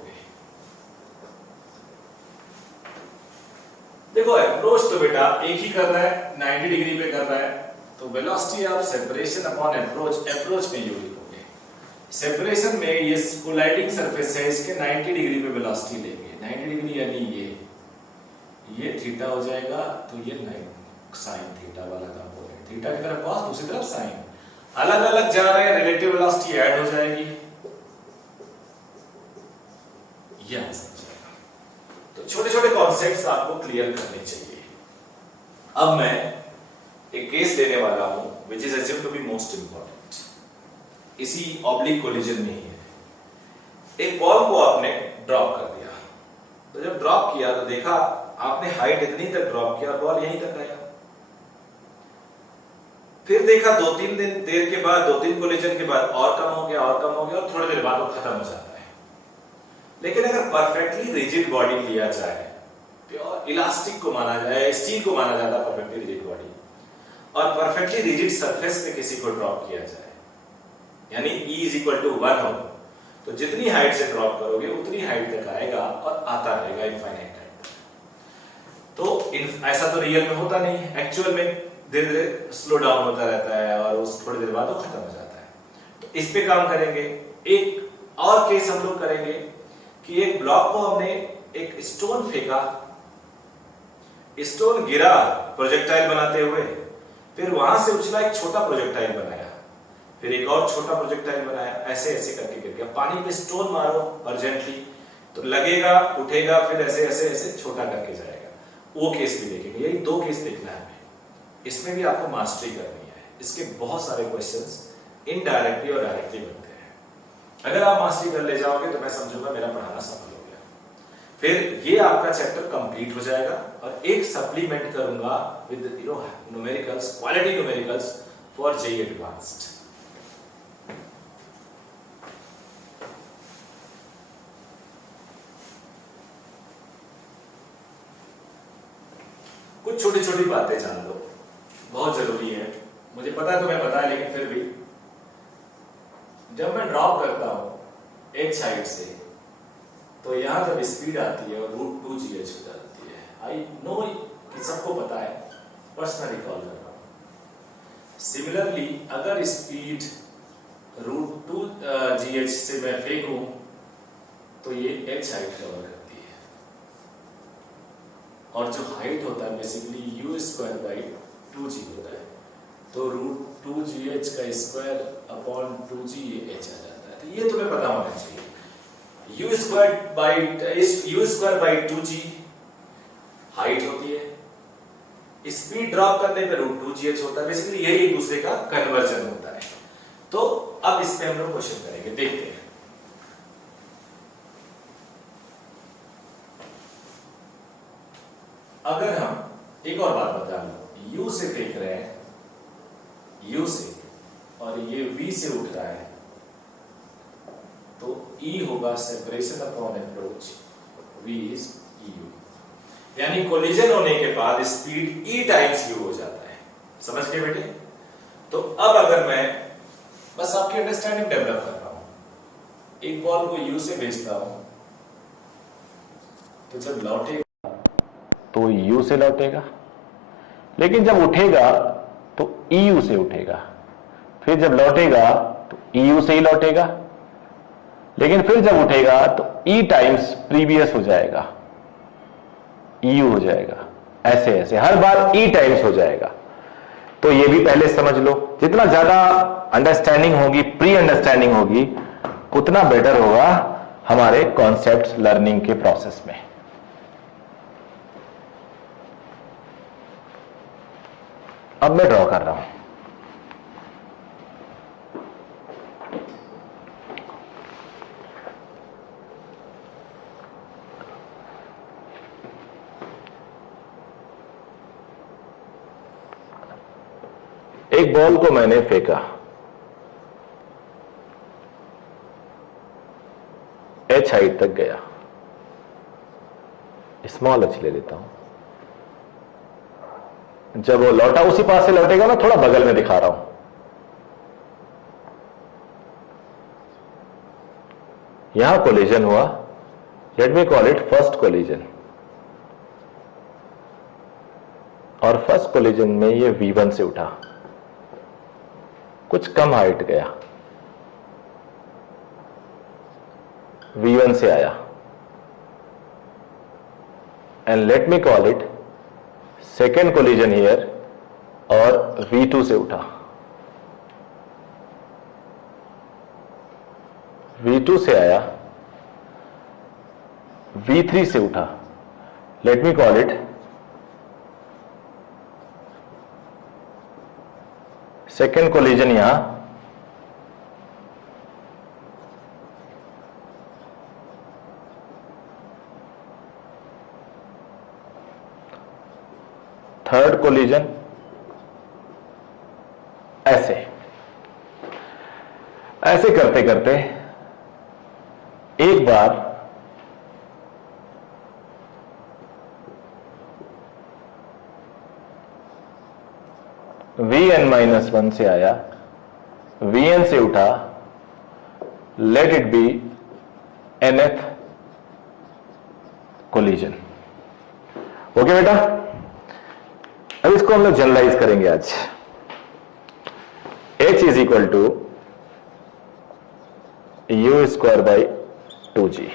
देखो अप्रोच तो बेटा एक ही कर रहा है, 90 डिग्री पे कर रहा है, तो velocity of separation upon approach में यू लिखोगे। सेपरेशन में ये कोलाइडिंग सरफेस है, इसके 90 डिग्री पे वेलोसिटी लेंगे। 90 डिग्री यानी ये थीटा हो जाएगा, तो ये साइन थीटा वाला कंपोनेंट, थीटा की तरफ कॉस, दूसरी तरफ साइन, अलग अलग जा रहे हैं, रिलेटिव वेलोसिटी ऐड हो जाएगी, ये आंसर हो जाएगा। तो छोटे छोटे कॉन्सेप्ट्स आपको क्लियर करने चाहिए। अब मैं एक केस लेने वाला हूं which is assumed to be most important, इसी ऑब्लिक कोलिजन में ही है। एक बॉल को आपने ड्रॉप कर दिया, तो जब ड्रॉप किया तो देखा आपने हाइट इतनी तक ड्रॉप किया और बॉल यहीं तक आया। फिर देखा 2-3 दिन देर के बाद, 2-3 कोलिजन के बाद और कम हो गया और थोड़ी देर बाद वो खत्म हो जाता है। लेकिन अगर परफेक्टली रिजिड बॉडी लिया जाए, प्योर इलास्टिक को माना जाए, स्टील को माना जाता है परफेक्टली रिजिड बॉडी, और परफेक्टली रिजिड सरफेस पे किसी को ड्रॉप किया जाए, यानी E = 1 हो, तो जितनी हाइट से ड्रॉप करोगे उतनी हाइट तक आएगा और आता रहेगा इनफाइनाइट टाइम। तो ऐसा तो रियल में होता नहीं है, एक्चुअल में धीरे धीरे स्लो डाउन होता रहता है और उस थोड़ी देर बाद वो खत्म हो जाता है। तो इस पे काम करेंगे। एक और केस हम लोग करेंगे कि एक ब्लॉक को हमने एक स्टोन फेंका, स्टोन गिरा प्रोजेक्टाइल बनाते हुए, फिर वहां से उछला एक छोटा प्रोजेक्टाइल बनाया, फिर एक और छोटा प्रोजेक्टाइल बनाया, ऐसे ऐसे करके गिर गया। पानी में स्टोन मारो अर्जेंटली तो लगेगा, उठेगा, फिर ऐसे ऐसे ऐसे छोटा करके जाएगा। वो केस भी देखेंगे। यही 2 केस देखना है, इसमें भी आपको मास्टरी करनी है। इसके बहुत सारे क्वेश्चंस इनडायरेक्टली और डायरेक्टली बनते हैं। अगर आप मास्टरी कर ले जाओगे तो मैं समझूंगा मेरा पढ़ाना सफल हो गया। फिर ये आपका चैप्टर कंप्लीट हो जाएगा और एक सप्लीमेंट करूंगा with numericals, quality numericals for JEE advanced. कुछ छोटी छोटी बातें जान लो, बहुत जरूरी है। मुझे पता है तुम्हें पता है, लेकिन फिर भी जब मैं ड्रॉप करता हूं H हाइट से, तो यहां जब स्पीड आती है और √2gh हो जाती है। आई नो कि सबको पता है, पर्सनल रिकॉल कर रहा हूं। सिमिलरली अगर स्पीड √2gh से मैं फेंकूं तो ये H हाइट कवर करती है, और जो हाइट होता है बेसिकली u²/2g होता है, तो √2gh का स्क्वायर अपॉन 2g ये h आ जाता है। तो ये तुम्हें पता होना चाहिए। u²/2g हाइट होती है, स्पीड ड्रॉप करने पे √2gh होता है। बेसिकली यही एक दूसरे का कन्वर्जन होता है। तो अब इस पे हम लोग क्वेश्चन करेंगे, देखते हैं। अगर हम एक और बात बता लो, U से फेंक रहे हैं, U से, और ये V से उठ रहा है, तो E होगा separation upon approach, V is EU। यानी कोलिजन होने के बाद स्पीड E टाइम्स U हो जाता है। समझ गए बेटे? तो अब अगर मैं बस आपकी अंडरस्टैंडिंग डेवलप कर रहा हूं, एक बॉल को U से भेजता हूं, तो जब लौटेगा तो U से लौटेगा, लेकिन जब उठेगा तो EU से उठेगा, फिर जब लौटेगा तो EU से ही लौटेगा, लेकिन फिर जब उठेगा तो E टाइम्स प्रीवियस हो जाएगा, EU हो जाएगा। ऐसे ऐसे हर बार E टाइम्स हो जाएगा। तो ये भी पहले समझ लो। जितना ज्यादा अंडरस्टैंडिंग होगी, प्री अंडरस्टैंडिंग होगी, उतना बेटर होगा हमारे कॉन्सेप्ट्स लर्निंग के प्रोसेस में। अब मैं ड्रॉ कर रहा हूं। एक बॉल को मैंने फेंका, H हाइट तक गया, स्मॉल h ले लेता हूं। जब वो लौटा, उसी पास से लौटेगा, मैं थोड़ा बगल में दिखा रहा हूं। यहां कोलिजन हुआ, let me call it first collision, और फर्स्ट कोलिजन में ये V1 से उठा, कुछ कम हाइट गया, V1 से आया, and let me call it second collision here, और V2 से उठा, V2 से आया, V3 से उठा, let me call it second collision यहां, थर्ड कोलिजन, ऐसे ऐसे करते करते एक बार Vn-1 से आया, Vn से उठा, let it be nth collision. Okay बेटा, अब इसको हम लोग जनरलाइज करेंगे आज। H is equal to U square by 2G।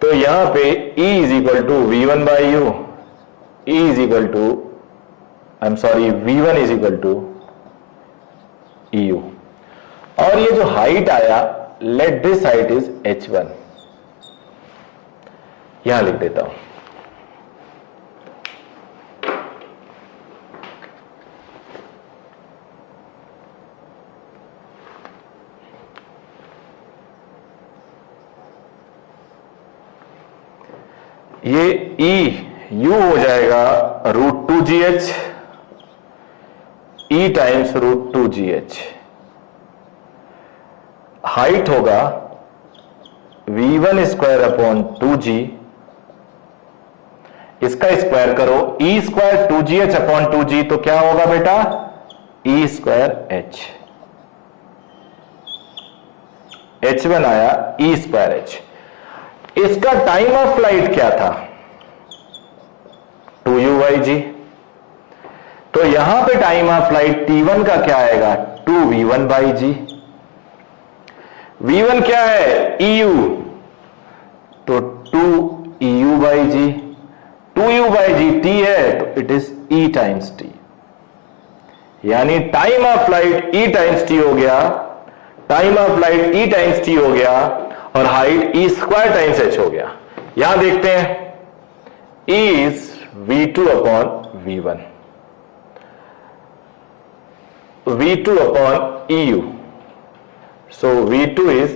तो यहां पे E is equal to V1 by U, E is equal to V1 is equal to EU। और ये जो हाइट आया, let this height is H1, यहां लिख देता हूं। ये EU हो जाएगा √2GH, E times √2GH। Height होगा V1 स्क्वायर अपॉन 2G, इसका स्क्वायर करो, E square 2GH upon 2G, तो क्या होगा बेटा? E square H। H1 आया, E स्क्वायर H। इसका टाइम ऑफ फ्लाइट क्या था? 2u/g। तो यहां पे टाइम ऑफ फ्लाइट T1 का क्या आएगा? 2v1/g। v1 क्या है? EU, तो 2EU/g। 2u/g T है, तो it is E times T। यानी time of flight E times T हो गया, time of flight E times T हो गया, और height E square times H हो गया। यहां देखते हैं, E is V2 upon V1, V2 upon EU, so V2 is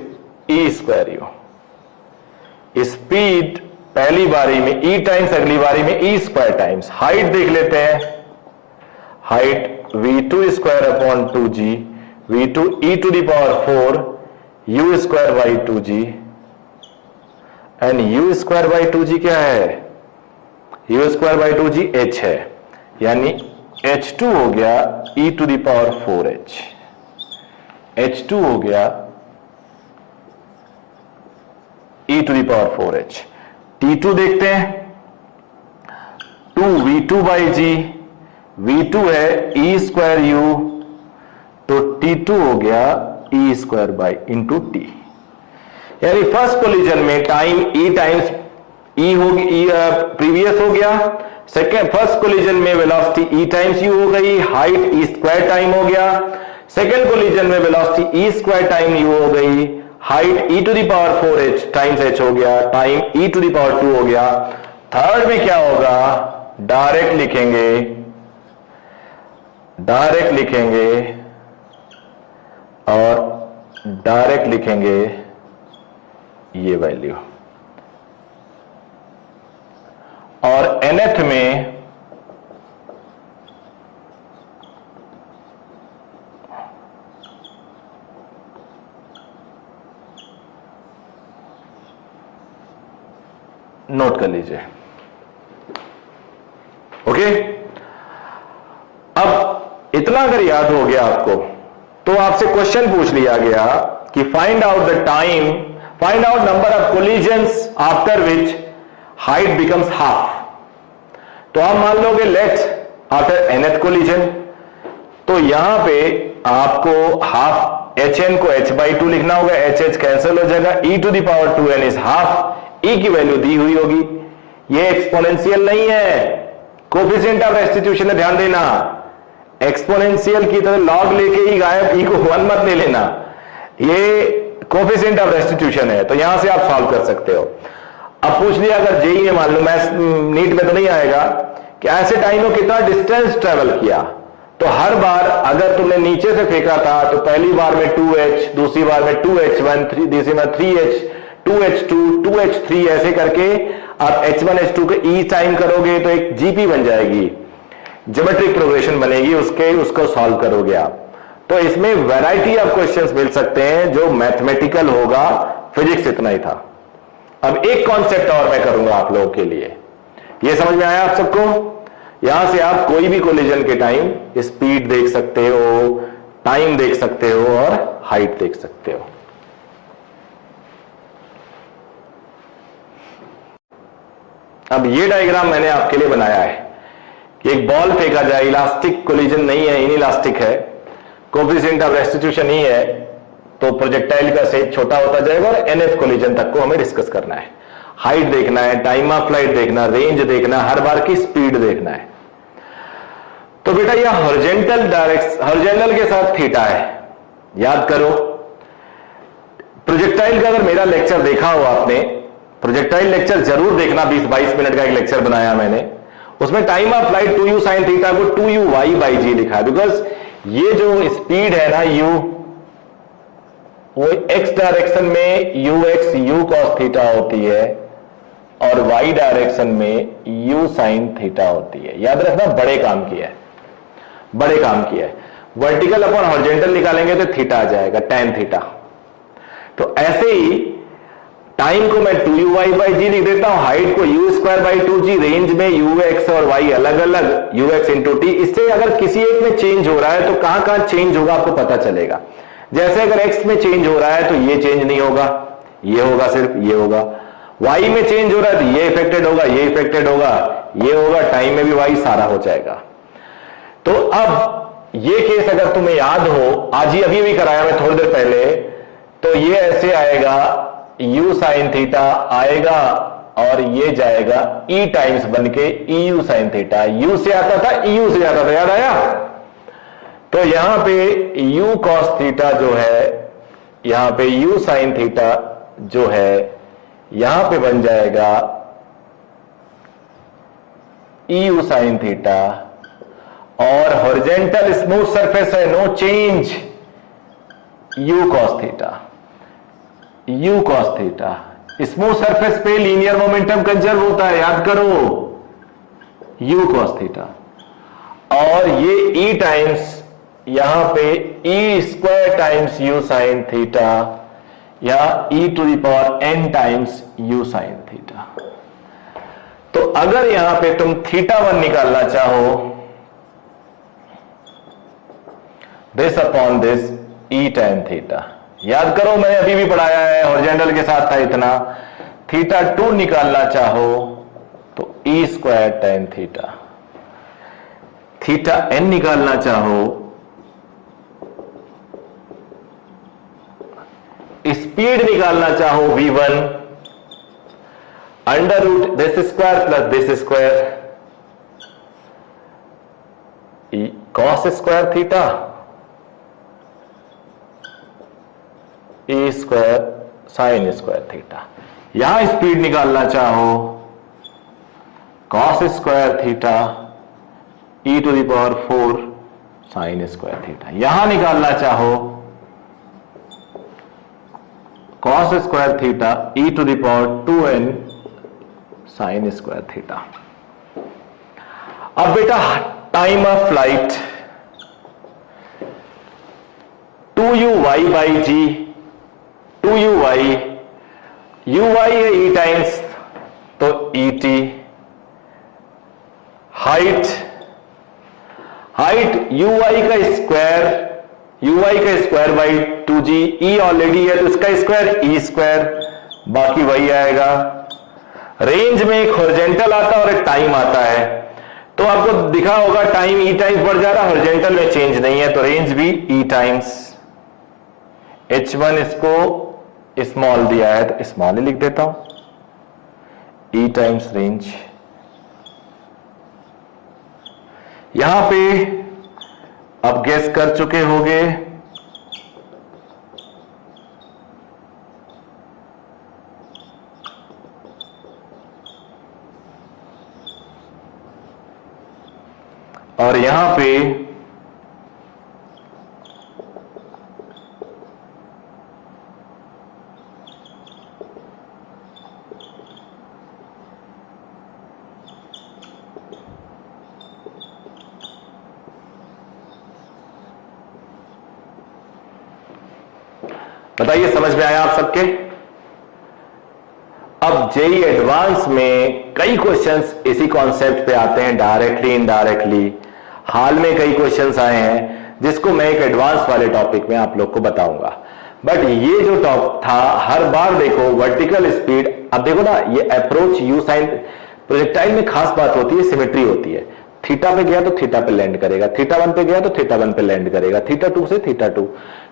E square U। Speed पहली बारी में E टाइम्स, अगली बारी में E स्क्वायर टाइम्स। हाइट देख लेते हैं, height V2 square upon 2G, V2 E to the power 4 U square by 2G, and U square by 2G क्या है? U square by 2G H है, यानी H2 हो गया E to the power 4H। H2 हो गया E to the power 4H। T2 देखते हैं, 2v2/g, V2 है E स्क्वायर U, तो T2 हो गया E square by into T। यानी फर्स्ट कोलिजन में टाइम E टाइम्स E होगी, प्रीवियस हो गया। सेकेंड फर्स्ट कोलिजन में वेलोसिटी E टाइम्स U हो गई, हाइट E स्क्वायर टाइम हो गया। सेकेंड कोलिजन में velocity E square time U हो गई, height E to the power 4H times H हो गया, time E to the power 2 हो गया। थर्ड में क्या होगा? डायरेक्ट लिखेंगे और डायरेक्ट लिखेंगे ये वैल्यू, और nth में नोट कर लीजिए। ओके, अब इतना अगर याद हो गया आपको, तो आपसे क्वेश्चन पूछ लिया गया कि find out the time, find out number of collisions after which height becomes half. तो आप मान लोगे लेट्स आफ्टर nth कोलिजन तो यहां पे आपको हाफ hn को h/2 लिखना होगा, h कैंसिल हो जाएगा, e to the power 2n is half, e की वैल्यू दी हुई होगी। ये एक्सपोनेंशियल नहीं है, कोफिशिएंट ऑफ रेस्टिट्यूशन है, ध्यान देना। एक्सपोनेंशियल की तरह लॉग लेके ही गायब, e को 1 मत ले लेना, ये कोफिशिएंट ऑफ रेस्टिट्यूशन है। तो यहां से आप सॉल्व कर सकते हो। अब पूछ लिया अगर जेई में, मान लो मैं नीट में तो नहीं आएगा कि ऐसे टाइम में कितना डिस्टेंस ट्रेवल किया, तो हर बार अगर तुमने नीचे से फेंका था तो पहली बार में 2h, दूसरी बार में 2h1, तीसरी में 3h, 2h2, 2h3 ऐसे करके आप h1 h2 के ई टाइम करोगे तो एक जीपी बन जाएगी, ज्योमेट्रिक प्रोग्रेशन बनेगी, उसको सॉल्व करोगे आप। तो इसमें वैरायटी ऑफ क्वेश्चंस मिल सकते हैं, जो मैथमेटिकल होगा, फिजिक्स इतना ही था। अब एक कॉन्सेप्ट और मैं करूंगा आप लोगों के लिए, यह समझ में आया आप सबको? यहां से आप कोई भी कोलिजन के टाइम स्पीड देख सकते हो, टाइम देख सकते हो और हाइट देख सकते हो। अब ये डायग्राम मैंने आपके लिए बनाया है कि एक बॉल फेंका जाए, इलास्टिक कोलिजन नहीं है, इनइलास्टिक है, कोफिशिएंट ऑफ रेस्टिट्यूशन ही है, तो प्रोजेक्टाइल का सेप छोटा होता जाएगा और एनएफ कोलिजन तक को हमें डिस्कस करना है। हाइट देखना है, टाइम ऑफ फ्लाइट देखना, रेंज देखना, हर बार की स्पीड देखना है। तो बेटा यह हॉरिजॉन्टल के साथ थीटा है, याद करो। प्रोजेक्टाइल का अगर मेरा लेक्चर देखा हो आपने, प्रोजेक्टाइल लेक्चर जरूर देखना, 20-22 मिनट का एक लेक्चर बनाया मैंने, उसमें time of flight 2u sin theta को 2u/g लिखा है, बिकॉज ये जो स्पीड है ना u, वो x डायरेक्शन में ux u cos थीटा होती है और y डायरेक्शन में u sin थीटा होती है। याद रखना, बड़े काम किया है, बड़े काम किया है। वर्टिकल अपॉन हॉरिजॉन्टल निकालेंगे तो थीटा आ जाएगा, tan थीटा। तो ऐसे ही टाइम को मैं 2u/g लिख देता हूं, हाइट को u²/2g, रेंज में ux और y अलग अलग, ux इंटू टी। इससे अगर किसी एक में चेंज हो रहा है तो कहां कहां चेंज होगा आपको पता चलेगा। जैसे अगर x में चेंज हो रहा है तो ये चेंज नहीं होगा, ये होगा, सिर्फ ये होगा। y में चेंज हो रहा है तो ये इफेक्टेड होगा, ये इफेक्टेड होगा, ये होगा, टाइम में भी y सारा हो जाएगा। तो अब ये केस अगर तुम्हें याद हो, आज ही अभी कराया मैं थोड़ी देर पहले, तो ये ऐसे आएगा, u sin थीटा आएगा और ये जाएगा e टाइम्स बन के eu sin थीटा। u से आता था, eu से जाता था, याद आया? तो यहां पे u cos थीटा जो है, यहां पे u sin थीटा जो है, यहां पे बन जाएगा eu sin थीटा, और हॉरिजॉन्टल स्मूथ सरफेस है, no change, u cos theta, u cos theta. Smooth surface पे लीनियर मोमेंटम कंजर्व होता है, याद करो, u cos थीटा। और ये e टाइम्स, यहां पे e² times u sin theta, या e to the power n times u sin theta. तो अगर यहां पे तुम θ1 निकालना चाहो, this upon this e tan theta, याद करो मैंने अभी भी पढ़ाया है, हॉरिजॉन्टल के साथ था इतना। θ2 निकालना चाहो तो e² tan थीटा, θn निकालना चाहो, स्पीड निकालना चाहो v1, under root this square plus this square, cos square theta, e square sine square theta. यहां स्पीड निकालना चाहो, cos square theta, e to the power 4 sine square theta. यहां निकालना चाहो cos square theta, e to the power 2n sine square theta. अब बेटा time of flight 2u/g, 2u/, uy है e टाइम्स तो et, हाइट uy का square by 2g, e already है तो इसका स्क्वायर e स्क्वायर, बाकी वही आएगा। रेंज में एक हॉरिजॉन्टल आता है और एक टाइम आता है, तो तो आपको दिखा होगा टाइम ई टाइम्स बढ़ जा रहा, हॉरिजॉन्टल में चेंज नहीं है, तो रेंज भी ई टाइम्स H1 इसको स्मॉल दिया है तो स्मॉल ही लिख देता हूं, ई टाइम्स रेंज। यहां पे अब गेस कर चुके होंगे और यहां पे बताइए समझ में आया आप सबके? अब जेई एडवांस में कई क्वेश्चंस इसी कॉन्सेप्ट पे आते हैं, डायरेक्टली इनडायरेक्टली। हाल में कई क्वेश्चंस आए हैं जिसको मैं एक एडवांस वाले टॉपिक में आप लोग को बताऊंगा। बट ये जो टॉप था, हर बार देखो वर्टिकल स्पीड, अब देखो ना ये अप्रोच यू साइन प्रोजेक्टाइल में खास बात होती है, सिमेट्री होती है। थीटा पे गया तो थीटा पे लैंड करेगा, थीटा 1 पे गया तो थीटा 1 पे लैंड करेगा, थीटा 2 से थीटा 2।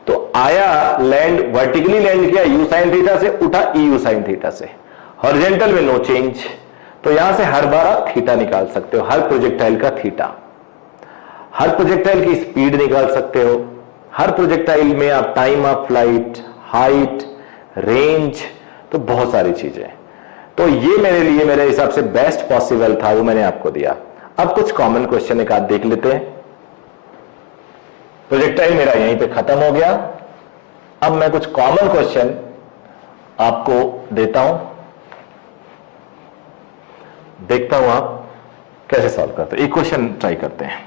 तो आया लैंड, वर्टिकली लैंड किया यू साइन थीटा से, उठा ई यू साइन थीटा से, हॉरिजॉन्टल में नो चेंज। तो यहां से हर बार आप थीटा निकाल सकते हो, हर प्रोजेक्टाइल का थीटा, हर प्रोजेक्टाइल की स्पीड निकाल सकते हो, हर प्रोजेक्टाइल में आप time of flight, height, range, तो बहुत सारी चीजें। तो ये मेरे लिए मेरे हिसाब से बेस्ट पॉसिबल था, वो मैंने आपको दिया। अब कुछ कॉमन क्वेश्चन एक आध देख लेते हैं। प्रोजेक्टाइल मेरा यहीं पे खत्म हो गया। अब मैं कुछ कॉमन क्वेश्चन आपको देता हूं, देखता हूं आप कैसे सॉल्व करते हैं। एक क्वेश्चन ट्राई करते हैं।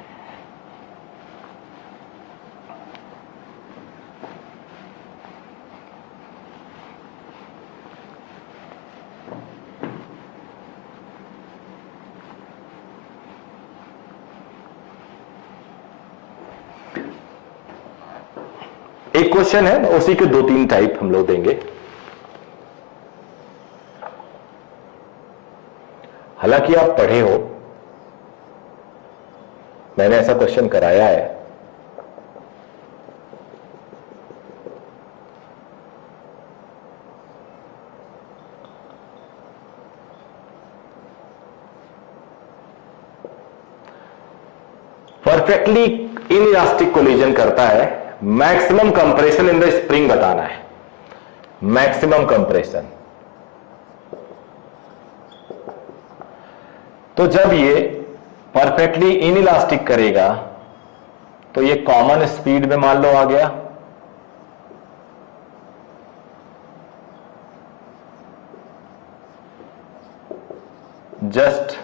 एक क्वेश्चन है, उसी के 2-3 टाइप हम लोग देंगे। हालांकि आप पढ़े हो, मैंने ऐसा क्वेश्चन कराया है। परफेक्टली इनइलास्टिक कोलिजन करता है, maximum compression in the spring बताना है, मैक्सिमम कंप्रेशन। तो जब ये परफेक्टली इनइलास्टिक करेगा तो ये कॉमन स्पीड में मान लो आ गया, जस्ट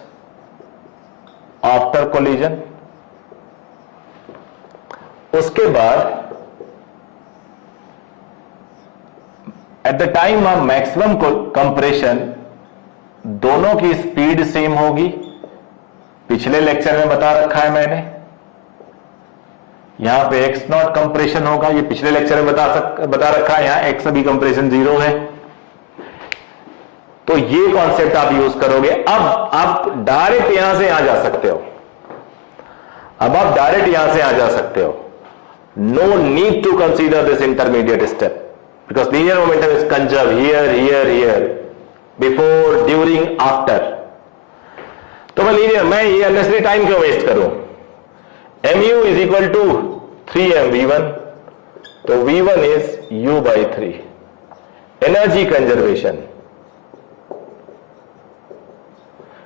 आफ्टर कोलिजन। उसके बाद at the time of maximum compression दोनों की स्पीड सेम होगी। पिछले लेक्चर में बता रखा है मैंने, यहां पे x नॉट कंप्रेशन होगा, ये पिछले लेक्चर में बता रखा है, यहां x अभी कंप्रेशन 0 है। तो ये कॉन्सेप्ट आप यूज करोगे। अब आप डायरेक्ट यहां से यहां जा सकते हो, अब आप डायरेक्ट यहां से यहां जा सकते हो। No need to consider this intermediate step because linear momentum is conserved here, before, during, after. तो मैं ये अननेसेसरी टाइम क्यों वेस्ट करूं? mu is equal to 3mv1, तो v1 is u/3। Energy conservation,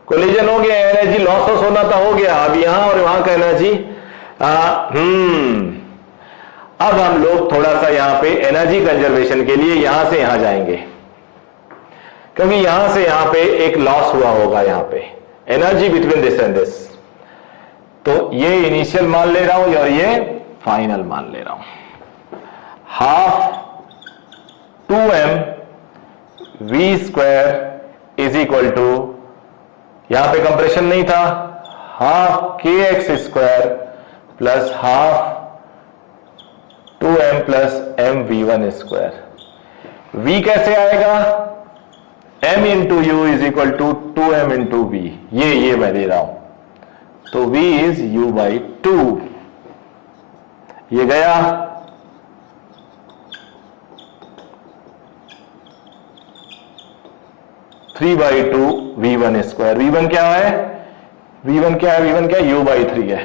collision हो गया, एनर्जी लॉस होना तो हो गया, अब यहां और वहां का एनर्जी अब हम लोग थोड़ा सा यहां पे एनर्जी कंजर्वेशन के लिए यहां से यहां जाएंगे, क्योंकि यहां से यहां पे एक लॉस हुआ होगा, यहां पे energy between this and this. तो ये इनिशियल मान ले रहा हूं और ये फाइनल मान ले रहा हूं। Half 2m v² is equal to, यहां पे कंप्रेशन नहीं था, half kx² plus half 2m plus mv1²। v कैसे आएगा? m into u is equal to 2m into v. ये मैं दे रहा हूं तो v इज u बाई 2। ये गया। Three by two v1 square. v1 क्या है? v1 क्या है? v1 क्या है? u बाई 3 है।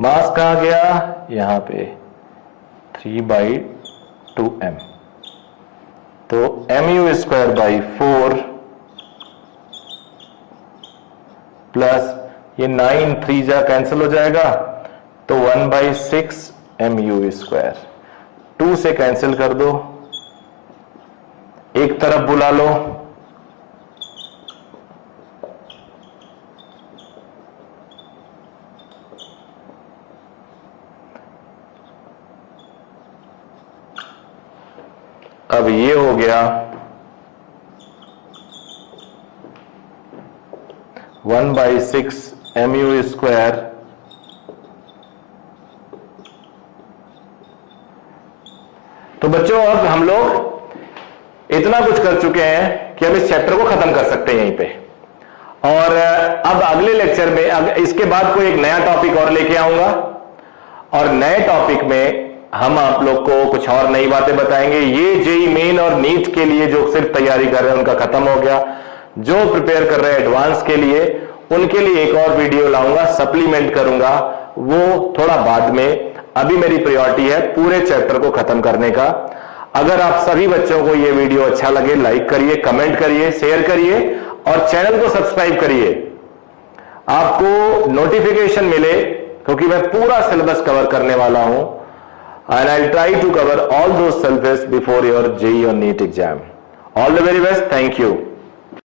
मास कहां गया? यहां पे 3/2m। तो mu स्क्वायर बाई 4 प्लस ये 9 3 जा कैंसिल हो जाएगा, तो 1/6 mu स्क्वायर। 2 से कैंसिल कर दो, एक तरफ बुला लो, अब ये हो गया 1/6 mu स्क्वायर तो बच्चों अब हम लोग इतना कुछ कर चुके हैं कि अब इस चैप्टर को खत्म कर सकते हैं यहीं पे। और अब अगले लेक्चर में इसके बाद कोई एक नया टॉपिक और लेके आऊंगा, और नए टॉपिक में हम आप लोग को कुछ और नई बातें बताएंगे। ये जेई मेन और नीट के लिए जो सिर्फ तैयारी कर रहे हैं उनका खत्म हो गया। जो प्रिपेयर कर रहे हैं एडवांस के लिए, उनके लिए एक और वीडियो लाऊंगा, सप्लीमेंट करूंगा, वो थोड़ा बाद में। अभी मेरी प्रायोरिटी है पूरे चैप्टर को खत्म करने का। अगर आप सभी बच्चों को ये वीडियो अच्छा लगे, लाइक करिए, कमेंट करिए, शेयर करिए और चैनल को सब्सक्राइब करिए, आपको नोटिफिकेशन मिले, क्योंकि मैं पूरा सिलेबस कवर करने वाला हूं। And I'll try to cover all those syllabus before your JEE or NEET exam. All the very best. Thank you.